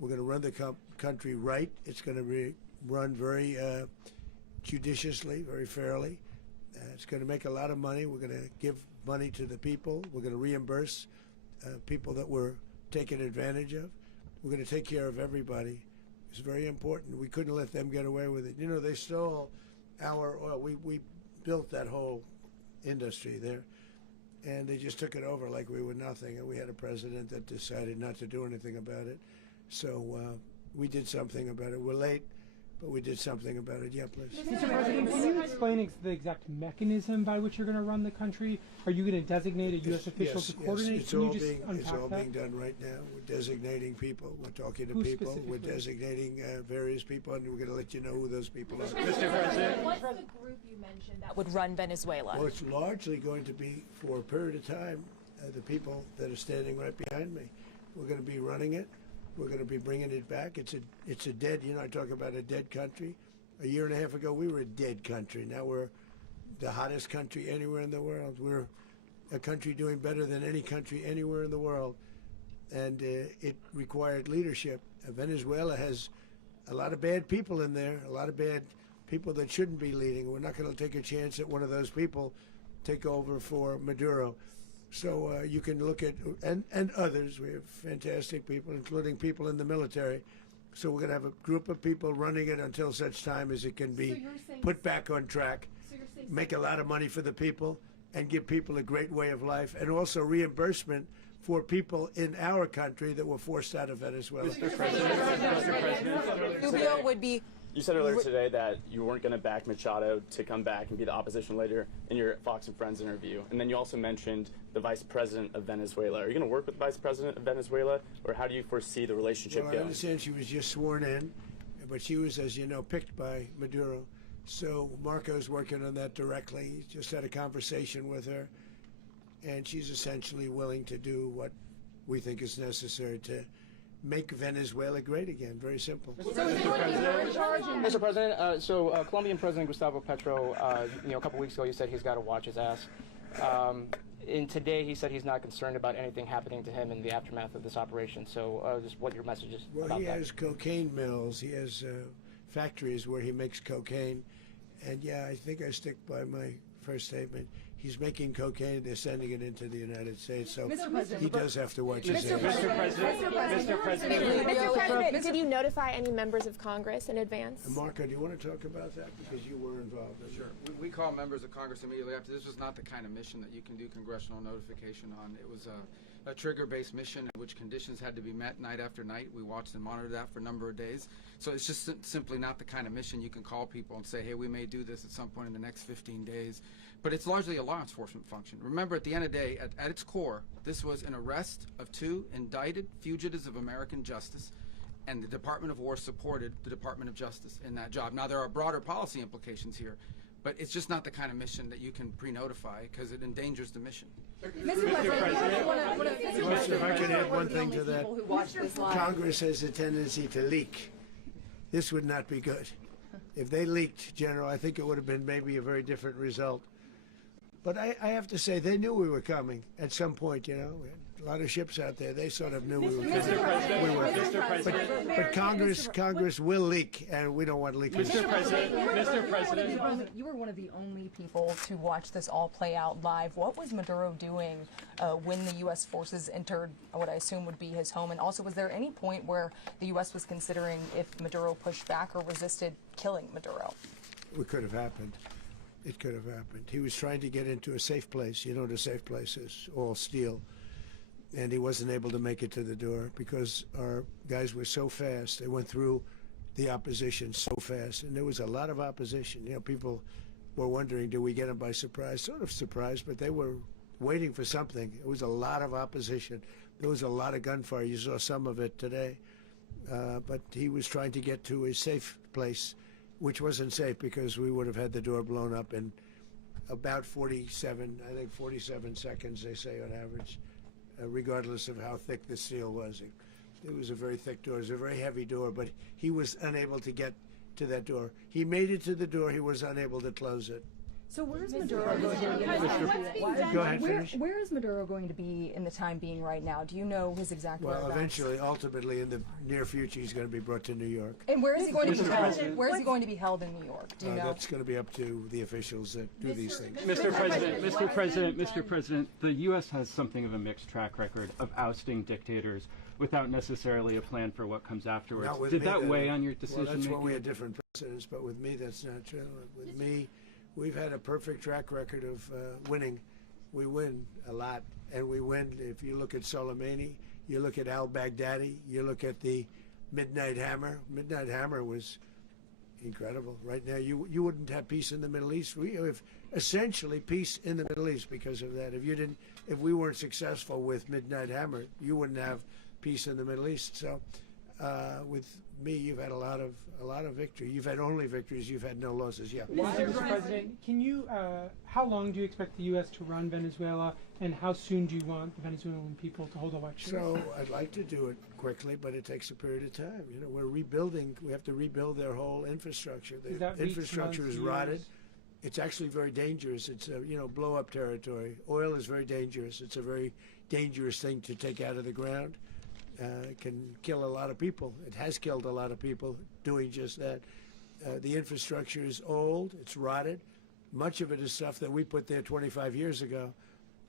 We're going to run the country right. It's going to be run very judiciously, very fairly. It's going to make a lot of money. We're going to give money to the people. We're going to reimburse people that were taken advantage of. We're going to take care of everybody. It's very important. We couldn't let them get away with it. They stole our oil. We built that whole industry there, and they just took it over like we were nothing. And we had a president that decided not to do anything about it. So we did something about it. We're late, but we did something about it. Yeah, please. Mr. President, can you explain the exact mechanism by which you're going to run the country? Are you going to designate a U.S. official to coordinate? It's Can all you just being unpack that? being done right now. We're designating people. We're talking to Who people. We're specifically? designating various people, and we're going to let you know who those people are. Mr. President. What's the group you mentioned that would run Venezuela? Well, it's largely going to be, for a period of time, the people that are standing right behind me. We're going to be running it. We're going to be bringing it back. It's a dead, I talk about a dead country. A year and a half ago, we were a dead country. Now we're the hottest country anywhere in the world. We're a country doing better than any country anywhere in the world. And it required leadership. Venezuela has a lot of bad people in there, a lot of bad people that shouldn't be leading. We're not going to take a chance that one of those people take over for Maduro. So you can look at, and others, we have fantastic people, including people in the military. So we're going to have a group of people running it until such time as it can be put back on track, make a lot of money for the people, and give people a great way of life, and also reimbursement for people in our country that were forced out of Venezuela. Mr. President, Rubio would be. you said earlier today that you weren't going to back Machado to come back and be the opposition leader in your Fox and Friends interview. And then you also mentioned the vice president of Venezuela. Are you going to work with the vice president of Venezuela, or how do you foresee the relationship Well, I going? understand she was just sworn in, but she was, as you know, picked by Maduro. So Marco's working on that directly. He just had a conversation with her, and she's essentially willing to do what we think is necessary to make Venezuela great again. Very simple. Mr. President, Colombian President Gustavo Petro, a couple weeks ago, he said he's got to watch his ass. And today, he said he's not concerned about anything happening to him in the aftermath of this operation. So, just what your message is Well, about he that. has cocaine mills. He has factories where he makes cocaine. And yeah, I think I stick by my first statement. He's making cocaine. They're sending it into the United States. So he does have to watch his ass. Mr. President, Did you notify any members of Congress in advance? Marco, do you want to talk about that? Because you were involved in it. Sure. We call members of Congress immediately after. This was not the kind of mission that you can do congressional notification on. It was a trigger-based mission in which conditions had to be met night after night. We watched and monitored that for a number of days. So it's just simply not the kind of mission you can call people and say, hey, we may do this at some point in the next 15 days. But it's largely a law enforcement function. Remember, at the end of the day, at its core, this was an arrest of 2 indicted fugitives of American justice, and the Department of War supported the Department of Justice in that job. Now, there are broader policy implications here, but it's just not the kind of mission that you can pre-notify because it endangers the mission. Mr. President, If I could add one thing to that, Congress has a tendency to leak. This would not be good. If they leaked, General, I think it would have been maybe a very different result. But I have to say, they knew we were coming at some point, We had a lot of ships out there. They sort of knew we were coming. But Congress will leak, and we don't want leakage. Mr. President, you were one of the only people to watch this all play out live. What was Maduro doing when the U.S. forces entered what I assume would be his home? And also, was there any point where the U.S. was considering if Maduro pushed back or resisted killing Maduro? It could have happened. It could have happened. He was trying to get into a safe place. You know what a safe place is, all steel. And he wasn't able to make it to the door because our guys were so fast. They went through the opposition so fast. And there was a lot of opposition. People were wondering, do we get them by surprise? Sort of surprised, but they were waiting for something. It was a lot of opposition. There was a lot of gunfire. You saw some of it today. But he was trying to get to a safe place, which wasn't safe because we would have had the door blown up in about 47 seconds, they say on average, regardless of how thick the steel was. It was a very thick door. It was a very heavy door, but he was unable to get to that door. He made it to the door. He was unable to close it. So where is Maduro going to be? Go ahead, finish. Where is Maduro going to be in the time being right now? Do you know his exact Well, whereabouts? eventually, ultimately, in the near future, he's going to be brought to New York. And where is he going to be held? Where is he going to be held in New York? Do you know? That's going to be up to the officials that do these things. Mr. President, the U.S. has something of a mixed track record of ousting dictators without necessarily a plan for what comes afterwards. Not with Did me, that weigh on your decision Well, that's making? when we had different presidents, but with me, that's not true. With me, we've had a perfect track record of winning. We win a lot, and we win. If you look at Soleimani, you look at al-Baghdadi, you look at the Midnight Hammer. Midnight Hammer was incredible. Right now, you wouldn't have peace in the Middle East. We have essentially peace in the Middle East because of that. If we weren't successful with Midnight Hammer, you wouldn't have peace in the Middle East. So, with me, you've had a lot of victory. You've had only victories. You've had no losses. Yeah. Mr. President, can you? How long do you expect the U.S. to run Venezuela, and how soon do you want the Venezuelan people to hold elections? So I'd like to do it quickly, but it takes a period of time. We're rebuilding. We have to rebuild their whole infrastructure. The infrastructure is rotted. It's actually very dangerous. It's blow-up territory. Oil is very dangerous. It's a very dangerous thing to take out of the ground. It can kill a lot of people. It has killed a lot of people doing just that. The infrastructure is old. It's rotted. Much of it is stuff that we put there 25 years ago,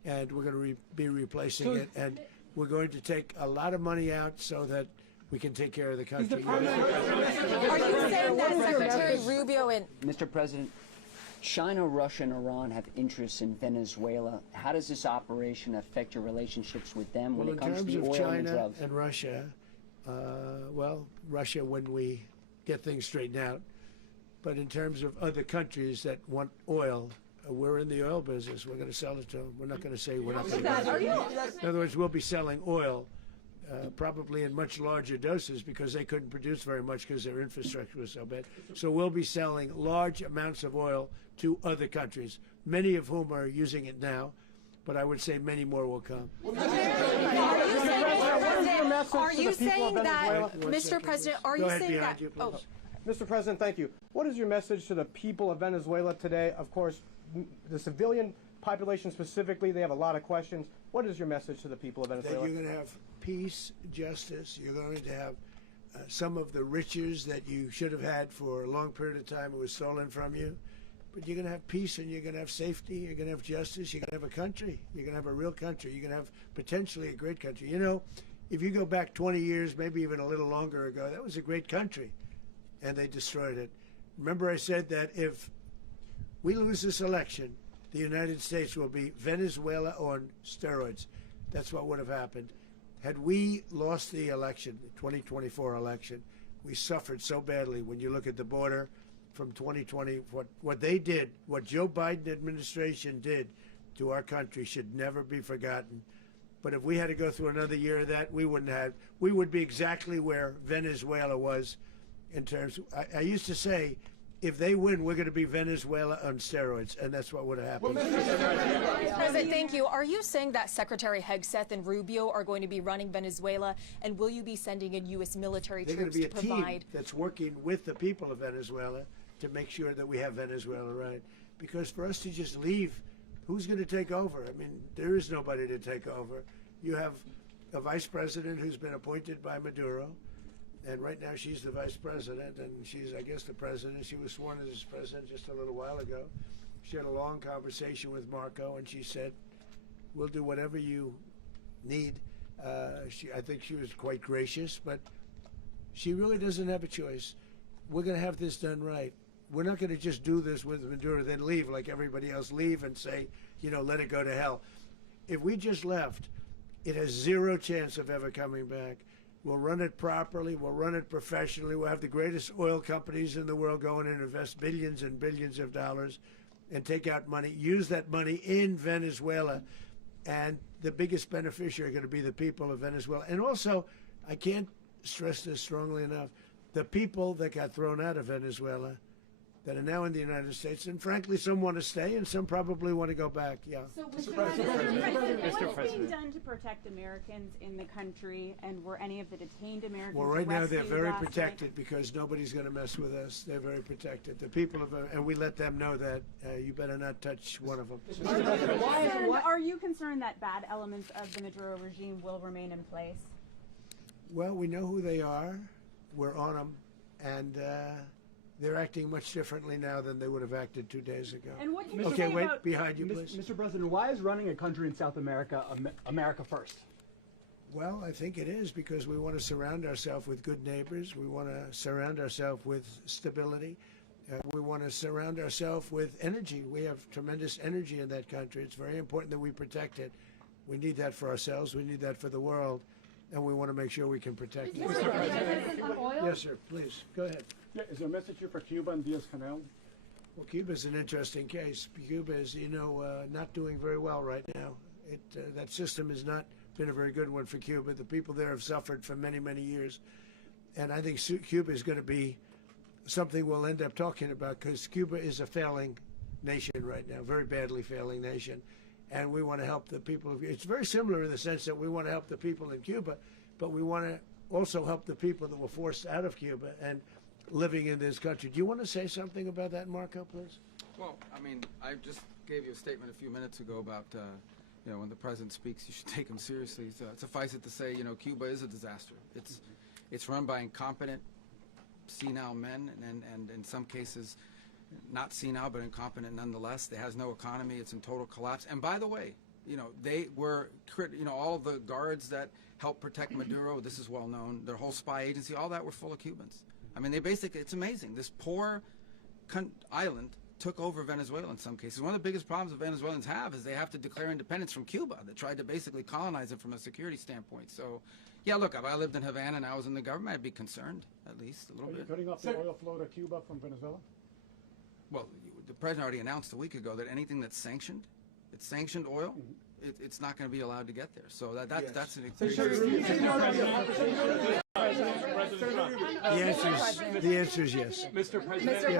and we're going to be replacing it. And we're going to take a lot of money out so that we can take care of the country. Are you saying that Secretary Rubio and Mr. President, China, Russia, and Iran have interests in Venezuela. How does this operation affect your relationships with them when Well, it comes to the in oil terms of and the China drugs? and Russia, well, Russia when we get things straightened out. But in terms of other countries that want oil, we're in the oil business. We're going to sell it to them. We're not going to say we're not going to. In other words, we'll be selling oil, probably in much larger doses because they couldn't produce very much because their infrastructure was so bad. So we'll be selling large amounts of oil to other countries, many of whom are using it now, but I would say many more will come. Are you saying that, Mr. President, are you saying that? Oh. Mr. President, thank you. What is your message to the people of Venezuela today? Of course, the civilian population specifically, they have a lot of questions. What is your message to the people of Venezuela? That you're going to have peace, justice. You're going to have some of the riches that you should have had for a long period of time. It was stolen from you. But you're going to have peace and you're going to have safety. You're going to have justice. You're going to have a country. You're going to have a real country. You're going to have potentially a great country. You know, if you go back 20 years, maybe even a little longer ago, that was a great country. And they destroyed it. Remember I said that if we lose this election, the United States will be Venezuela on steroids. That's what would have happened. Had we lost the election, the 2024 election, we suffered so badly. When you look at the border from 2020, what they did, what Joe Biden administration did to our country should never be forgotten. But if we had to go through another year of that, we wouldn't have. We would be exactly where Venezuela was in terms. I used to say, if they win, we're going to be Venezuela on steroids, and that's what would have happened. President, thank you. Are you saying that Secretary Hegseth and Rubio are going to be running Venezuela, and will you be sending in U.S. military They're going troops to be a to provide? team that's working with the people of Venezuela to make sure that we have Venezuela right. Because for us to just leave, who's going to take over? I mean, there is nobody to take over. You have a vice president who's been appointed by Maduro. And right now she's the vice president, and she's, I guess, the president. She was sworn as president just a little while ago. She had a long conversation with Marco, and she said, we'll do whatever you need. I think she was quite gracious, but she really doesn't have a choice. We're going to have this done right. We're not going to just do this with Maduro, then leave like everybody else, leave and say, you know, let it go to hell. If we just left, it has zero chance of ever coming back. We'll run it properly. We'll run it professionally. We'll have the greatest oil companies in the world go in and invest billions and billions of dollars and take out money, use that money in Venezuela. And the biggest beneficiary are going to be the people of Venezuela. And also, I can't stress this strongly enough, the people that got thrown out of Venezuela that are now in the United States, and frankly, some want to stay and some probably want to go back. Yeah. So, Mr. President, what is being done to protect Americans in the country, and were any of the detained Americans Well, right now they're rescued very last protected night? because nobody's going to mess with us. They're very protected. The people of, and we let them know that you better not touch one of them. Are you concerned that bad elements of the Maduro regime will remain in place? Well, we know who they are. We're on them, and they're acting much differently now than they would have acted 2 days ago. And what can you okay, say wait, about behind you, please. Mr. President, why is running a country in South America America first? Well, I think it is because we want to surround ourselves with good neighbors. We want to surround ourselves with stability. We want to surround ourselves with energy. We have tremendous energy in that country. It's very important that we protect it. We need that for ourselves. We need that for the world. And we want to make sure we can protect it. Yes, sir. Please, go ahead. Yeah, is there a message here for Cuba and Diaz-Canel? Well, Cuba's an interesting case. Cuba is, you know, not doing very well right now. That system has not been a very good one for Cuba. The people there have suffered for many, many years. And I think Cuba is going to be something we'll end up talking about because Cuba is a failing nation right now, very badly failing nation. And we want to help the people of it's very similar in the sense that we want to help the people in Cuba, but we want to also help the people that were forced out of Cuba and living in this country. Do you want to say something about that, Marco, please? Well, I mean, I just gave you a statement a few minutes ago about, you know, when the president speaks, you should take him seriously. So suffice it to say, you know, Cuba is a disaster. It's run by incompetent, senile men, and in some cases, not senile, but incompetent nonetheless. It has no economy. It's in total collapse. And by the way, you know, they were, you know, all the guards that helped protect Maduro, this is well known, their whole spy agency, all that were full of Cubans. I mean, they basically, it's amazing. This poor island took over Venezuela in some cases. One of the biggest problems that Venezuelans have is they have to declare independence from Cuba that tried to basically colonize it from a security standpoint. So, yeah, look, if I lived in Havana and I was in the government, I'd be concerned, at least a little Are you bit. cutting off the oil flow to Cuba from Venezuela? Well, the president already announced a week ago that anything that's sanctioned, it's sanctioned oil, it's not going to be allowed to get there. So that's an The answer is yes. Mr. President, Is the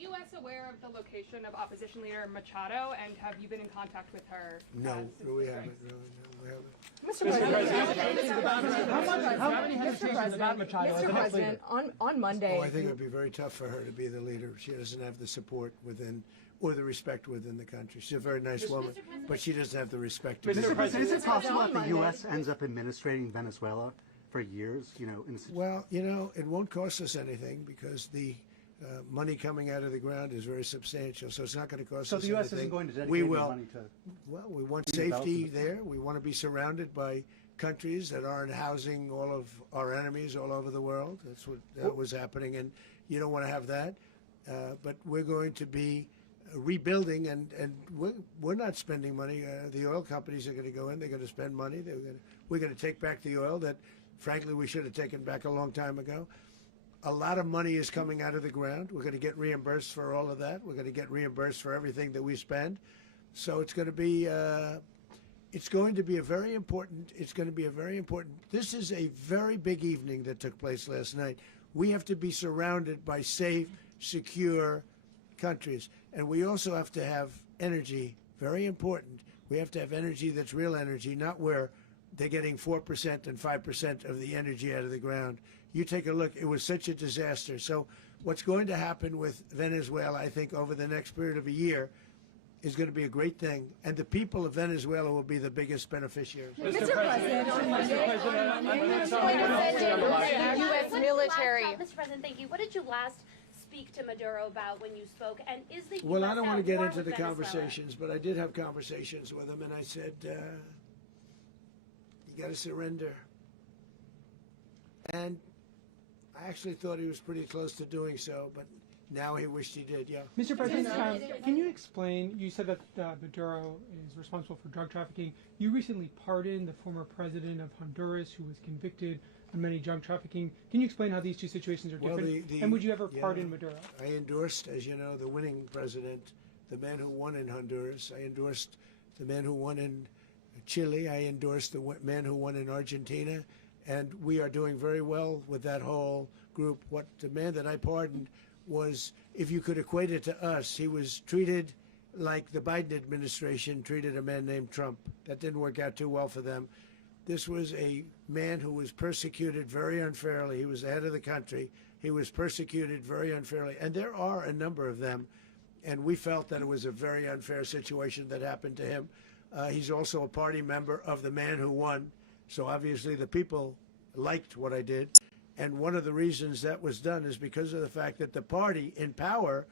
U.S. aware of the location of opposition leader Machado, and have you been in contact with her? No, we haven't. Really, no, we haven't. Mr. President, on Monday. Oh, I think it would be very tough for her to be the leader. She doesn't have the support within, or the respect within the country. She's a very nice woman, but she doesn't have the respect. Mr. President, is it possible that the U.S. ends up administrating Venezuela for years? Well, it won't cost us anything because the money coming out of the ground is very substantial, so it's not going to cost us anything. So the U.S. isn't going to dedicate any money to... Well, we want safety there. We want to be surrounded by countries that aren't housing all of our enemies all over the world. That's what was happening, and you don't want to have that. But we're going to be rebuilding, and we're not spending money. The oil companies are going to go in. They're going to spend money. We're going to take back the oil that, frankly, we should have taken back a long time ago. A lot of money is coming out of the ground. We're going to get reimbursed for all of that. We're going to get reimbursed for everything that we spend. So it's going to be a very important. This is a very big evening that took place last night. We have to be surrounded by safe, secure countries, and we also have to have energy. Very important. We have to have energy that's real energy, not where they're getting 4% and 5% of the energy out of the ground. You take a look, it was such a disaster. So what's going to happen with Venezuela, I think, over the next period of a year is going to be a great thing. And the people of Venezuela will be the biggest beneficiaries. Mr. President, on Monday, U.S. military. Mr. President, thank you. What did you last speak to Maduro about when you spoke? And is the Well, US I don't want to at get war into with the Venezuela? conversations, but I did have conversations with him, and I said, you got to surrender. And I actually thought he was pretty close to doing so, but now he wished he did, yeah. Mr. President, can you explain, you said that Maduro is responsible for drug trafficking. You recently pardoned the former president of Honduras who was convicted of many drug trafficking. Can you explain how these two situations are different? And would you ever pardon Maduro? I endorsed, as you know, the winning president, the man who won in Honduras. I endorsed the man who won in Chile. I endorsed the man who won in Argentina. And we are doing very well with that whole group. What the man that I pardoned was, if you could equate it to us, he was treated like the Biden administration treated a man named Trump. That didn't work out too well for them. This was a man who was persecuted very unfairly. He was the head of the country. He was persecuted very unfairly. And there are a number of them. And we felt that it was a very unfair situation that happened to him. He's also a party member of the man who won. So obviously the people liked what I did. And one of the reasons that was done is because of the fact that the party in power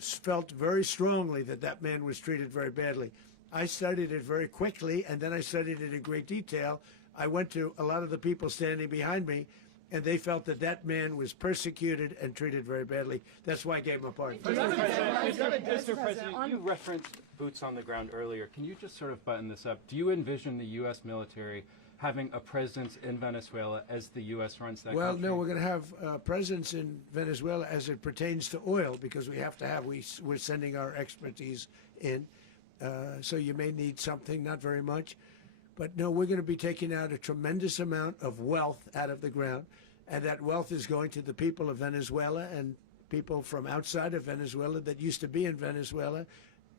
felt very strongly that that man was treated very badly. I studied it very quickly, and then I studied it in great detail. I went to a lot of the people standing behind me, and they felt that that man was persecuted and treated very badly. That's why I gave him a pardon. Mr. President, you referenced boots on the ground earlier. Can you just sort of button this up? Do you envision the U.S. military having a presence in Venezuela as the U.S. runs that country? Well, no, we're going to have a presence in Venezuela as it pertains to oil, because we have to have, we're sending our expertise in. So you may need something, not very much. But no, we're going to be taking out a tremendous amount of wealth out of the ground. And that wealth is going to the people of Venezuela and people from outside of Venezuela that used to be in Venezuela.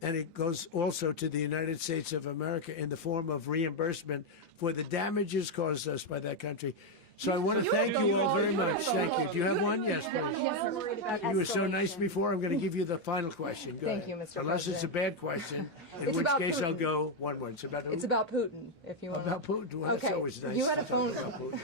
And it goes also to the United States of America in the form of reimbursement for the damages caused us by that country. So I want to thank you all very much. Thank you. Do you have one? Yes, please. You were so nice before. I'm going to give you the final question. Go Thank ahead. you, Mr. Unless it's a bad question, in which case I'll go one word. It's about who? It's about Putin, if you want. About Putin? Well, that's always nice. You had a to talk phone. about Putin.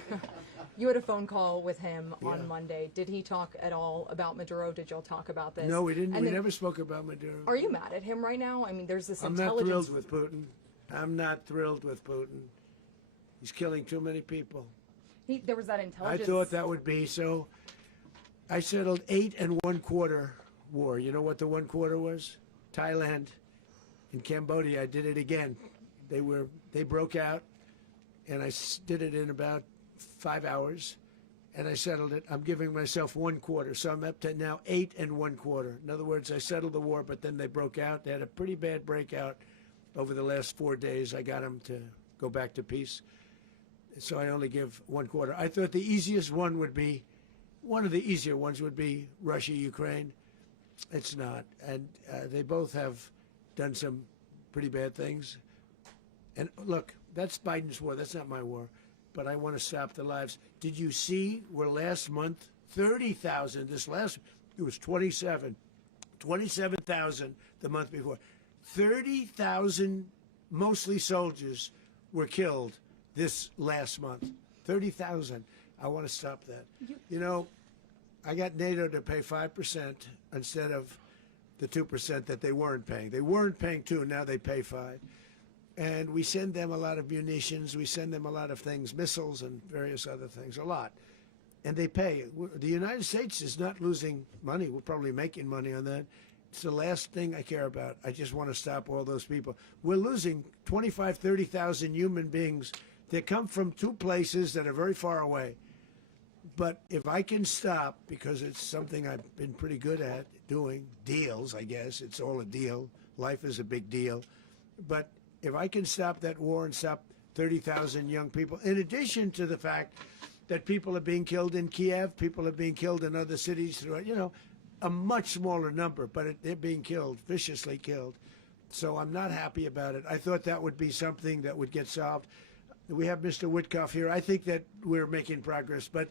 You had a phone call with him on Monday. Did he talk at all about Maduro? Did y'all talk about this? No, we didn't. And We then, never spoke about Maduro. Are you mad at him right now? I mean, there's this I'm not intelligence. thrilled with Putin. I'm not thrilled with Putin. He's killing too many people. There was that intelligence. I thought that would be so. I settled 8 1/4 war. You know what the 1 quarter was? Thailand and Cambodia. I did it again. They broke out, and I did it in about 5 hours, and I settled it. I'm giving myself 1 quarter, so I'm up to now 8 1 quarter. In other words, I settled the war, but then they broke out. They had a pretty bad breakout over the last 4 days. I got them to go back to peace, so I only give 1 quarter. I thought the easiest one would be, one of the easier ones would be Russia, Ukraine. It's not, and they both have done some pretty bad things. And look, that's Biden's war. That's not my war. But I want to stop the lives. Did you see where last month, 30,000, it was 27,000 the month before. 30,000, mostly soldiers, were killed this last month. 30,000. I want to stop that. You know, I got NATO to pay 5% instead of the 2% that they weren't paying. They weren't paying 2, now they pay 5. And we send them a lot of munitions, we send them a lot of things, missiles and various other things, a lot. And they pay. The United States is not losing money. We're probably making money on that. It's the last thing I care about. I just want to stop all those people. We're losing 25, 30,000 human beings that come from 2 places that are very far away. But if I can stop, because it's something I've been pretty good at doing, deals, I guess. It's all a deal. Life is a big deal. But if I can stop that war and stop 30,000 young people, in addition to the fact that people are being killed in Kiev, people are being killed in other cities, you know, a much smaller number, but they're being killed, viciously killed. So I'm not happy about it. I thought that would be something that would get solved. We have Mr. Witkoff here. I think that we're making progress, but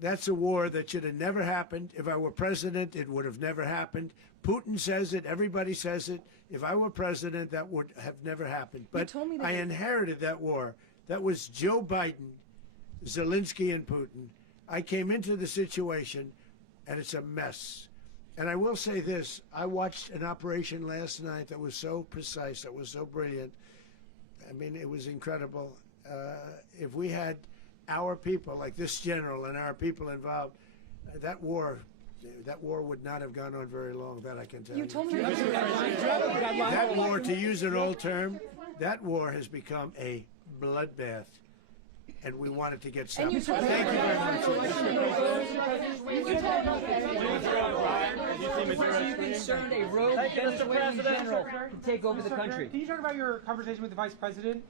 that's a war that should have never happened. If I were president, it would have never happened. Putin says it. Everybody says it. If I were president, that would have never happened. But I inherited that war. That was Joe Biden, Zelensky, and Putin. I came into the situation, and it's a mess. And I will say this. I watched an operation last night that was so precise, that was so brilliant. I mean, it was incredible. If we had our people, like this general and our people involved, that war would not have gone on very long, that I can tell you. told me That war, to use an old term, that war has become a bloodbath, and we want it to get stopped. Thank you very much. Are you concerned a rogue Venezuelan general can take over the country? Can you talk about your conversation with the Vice President?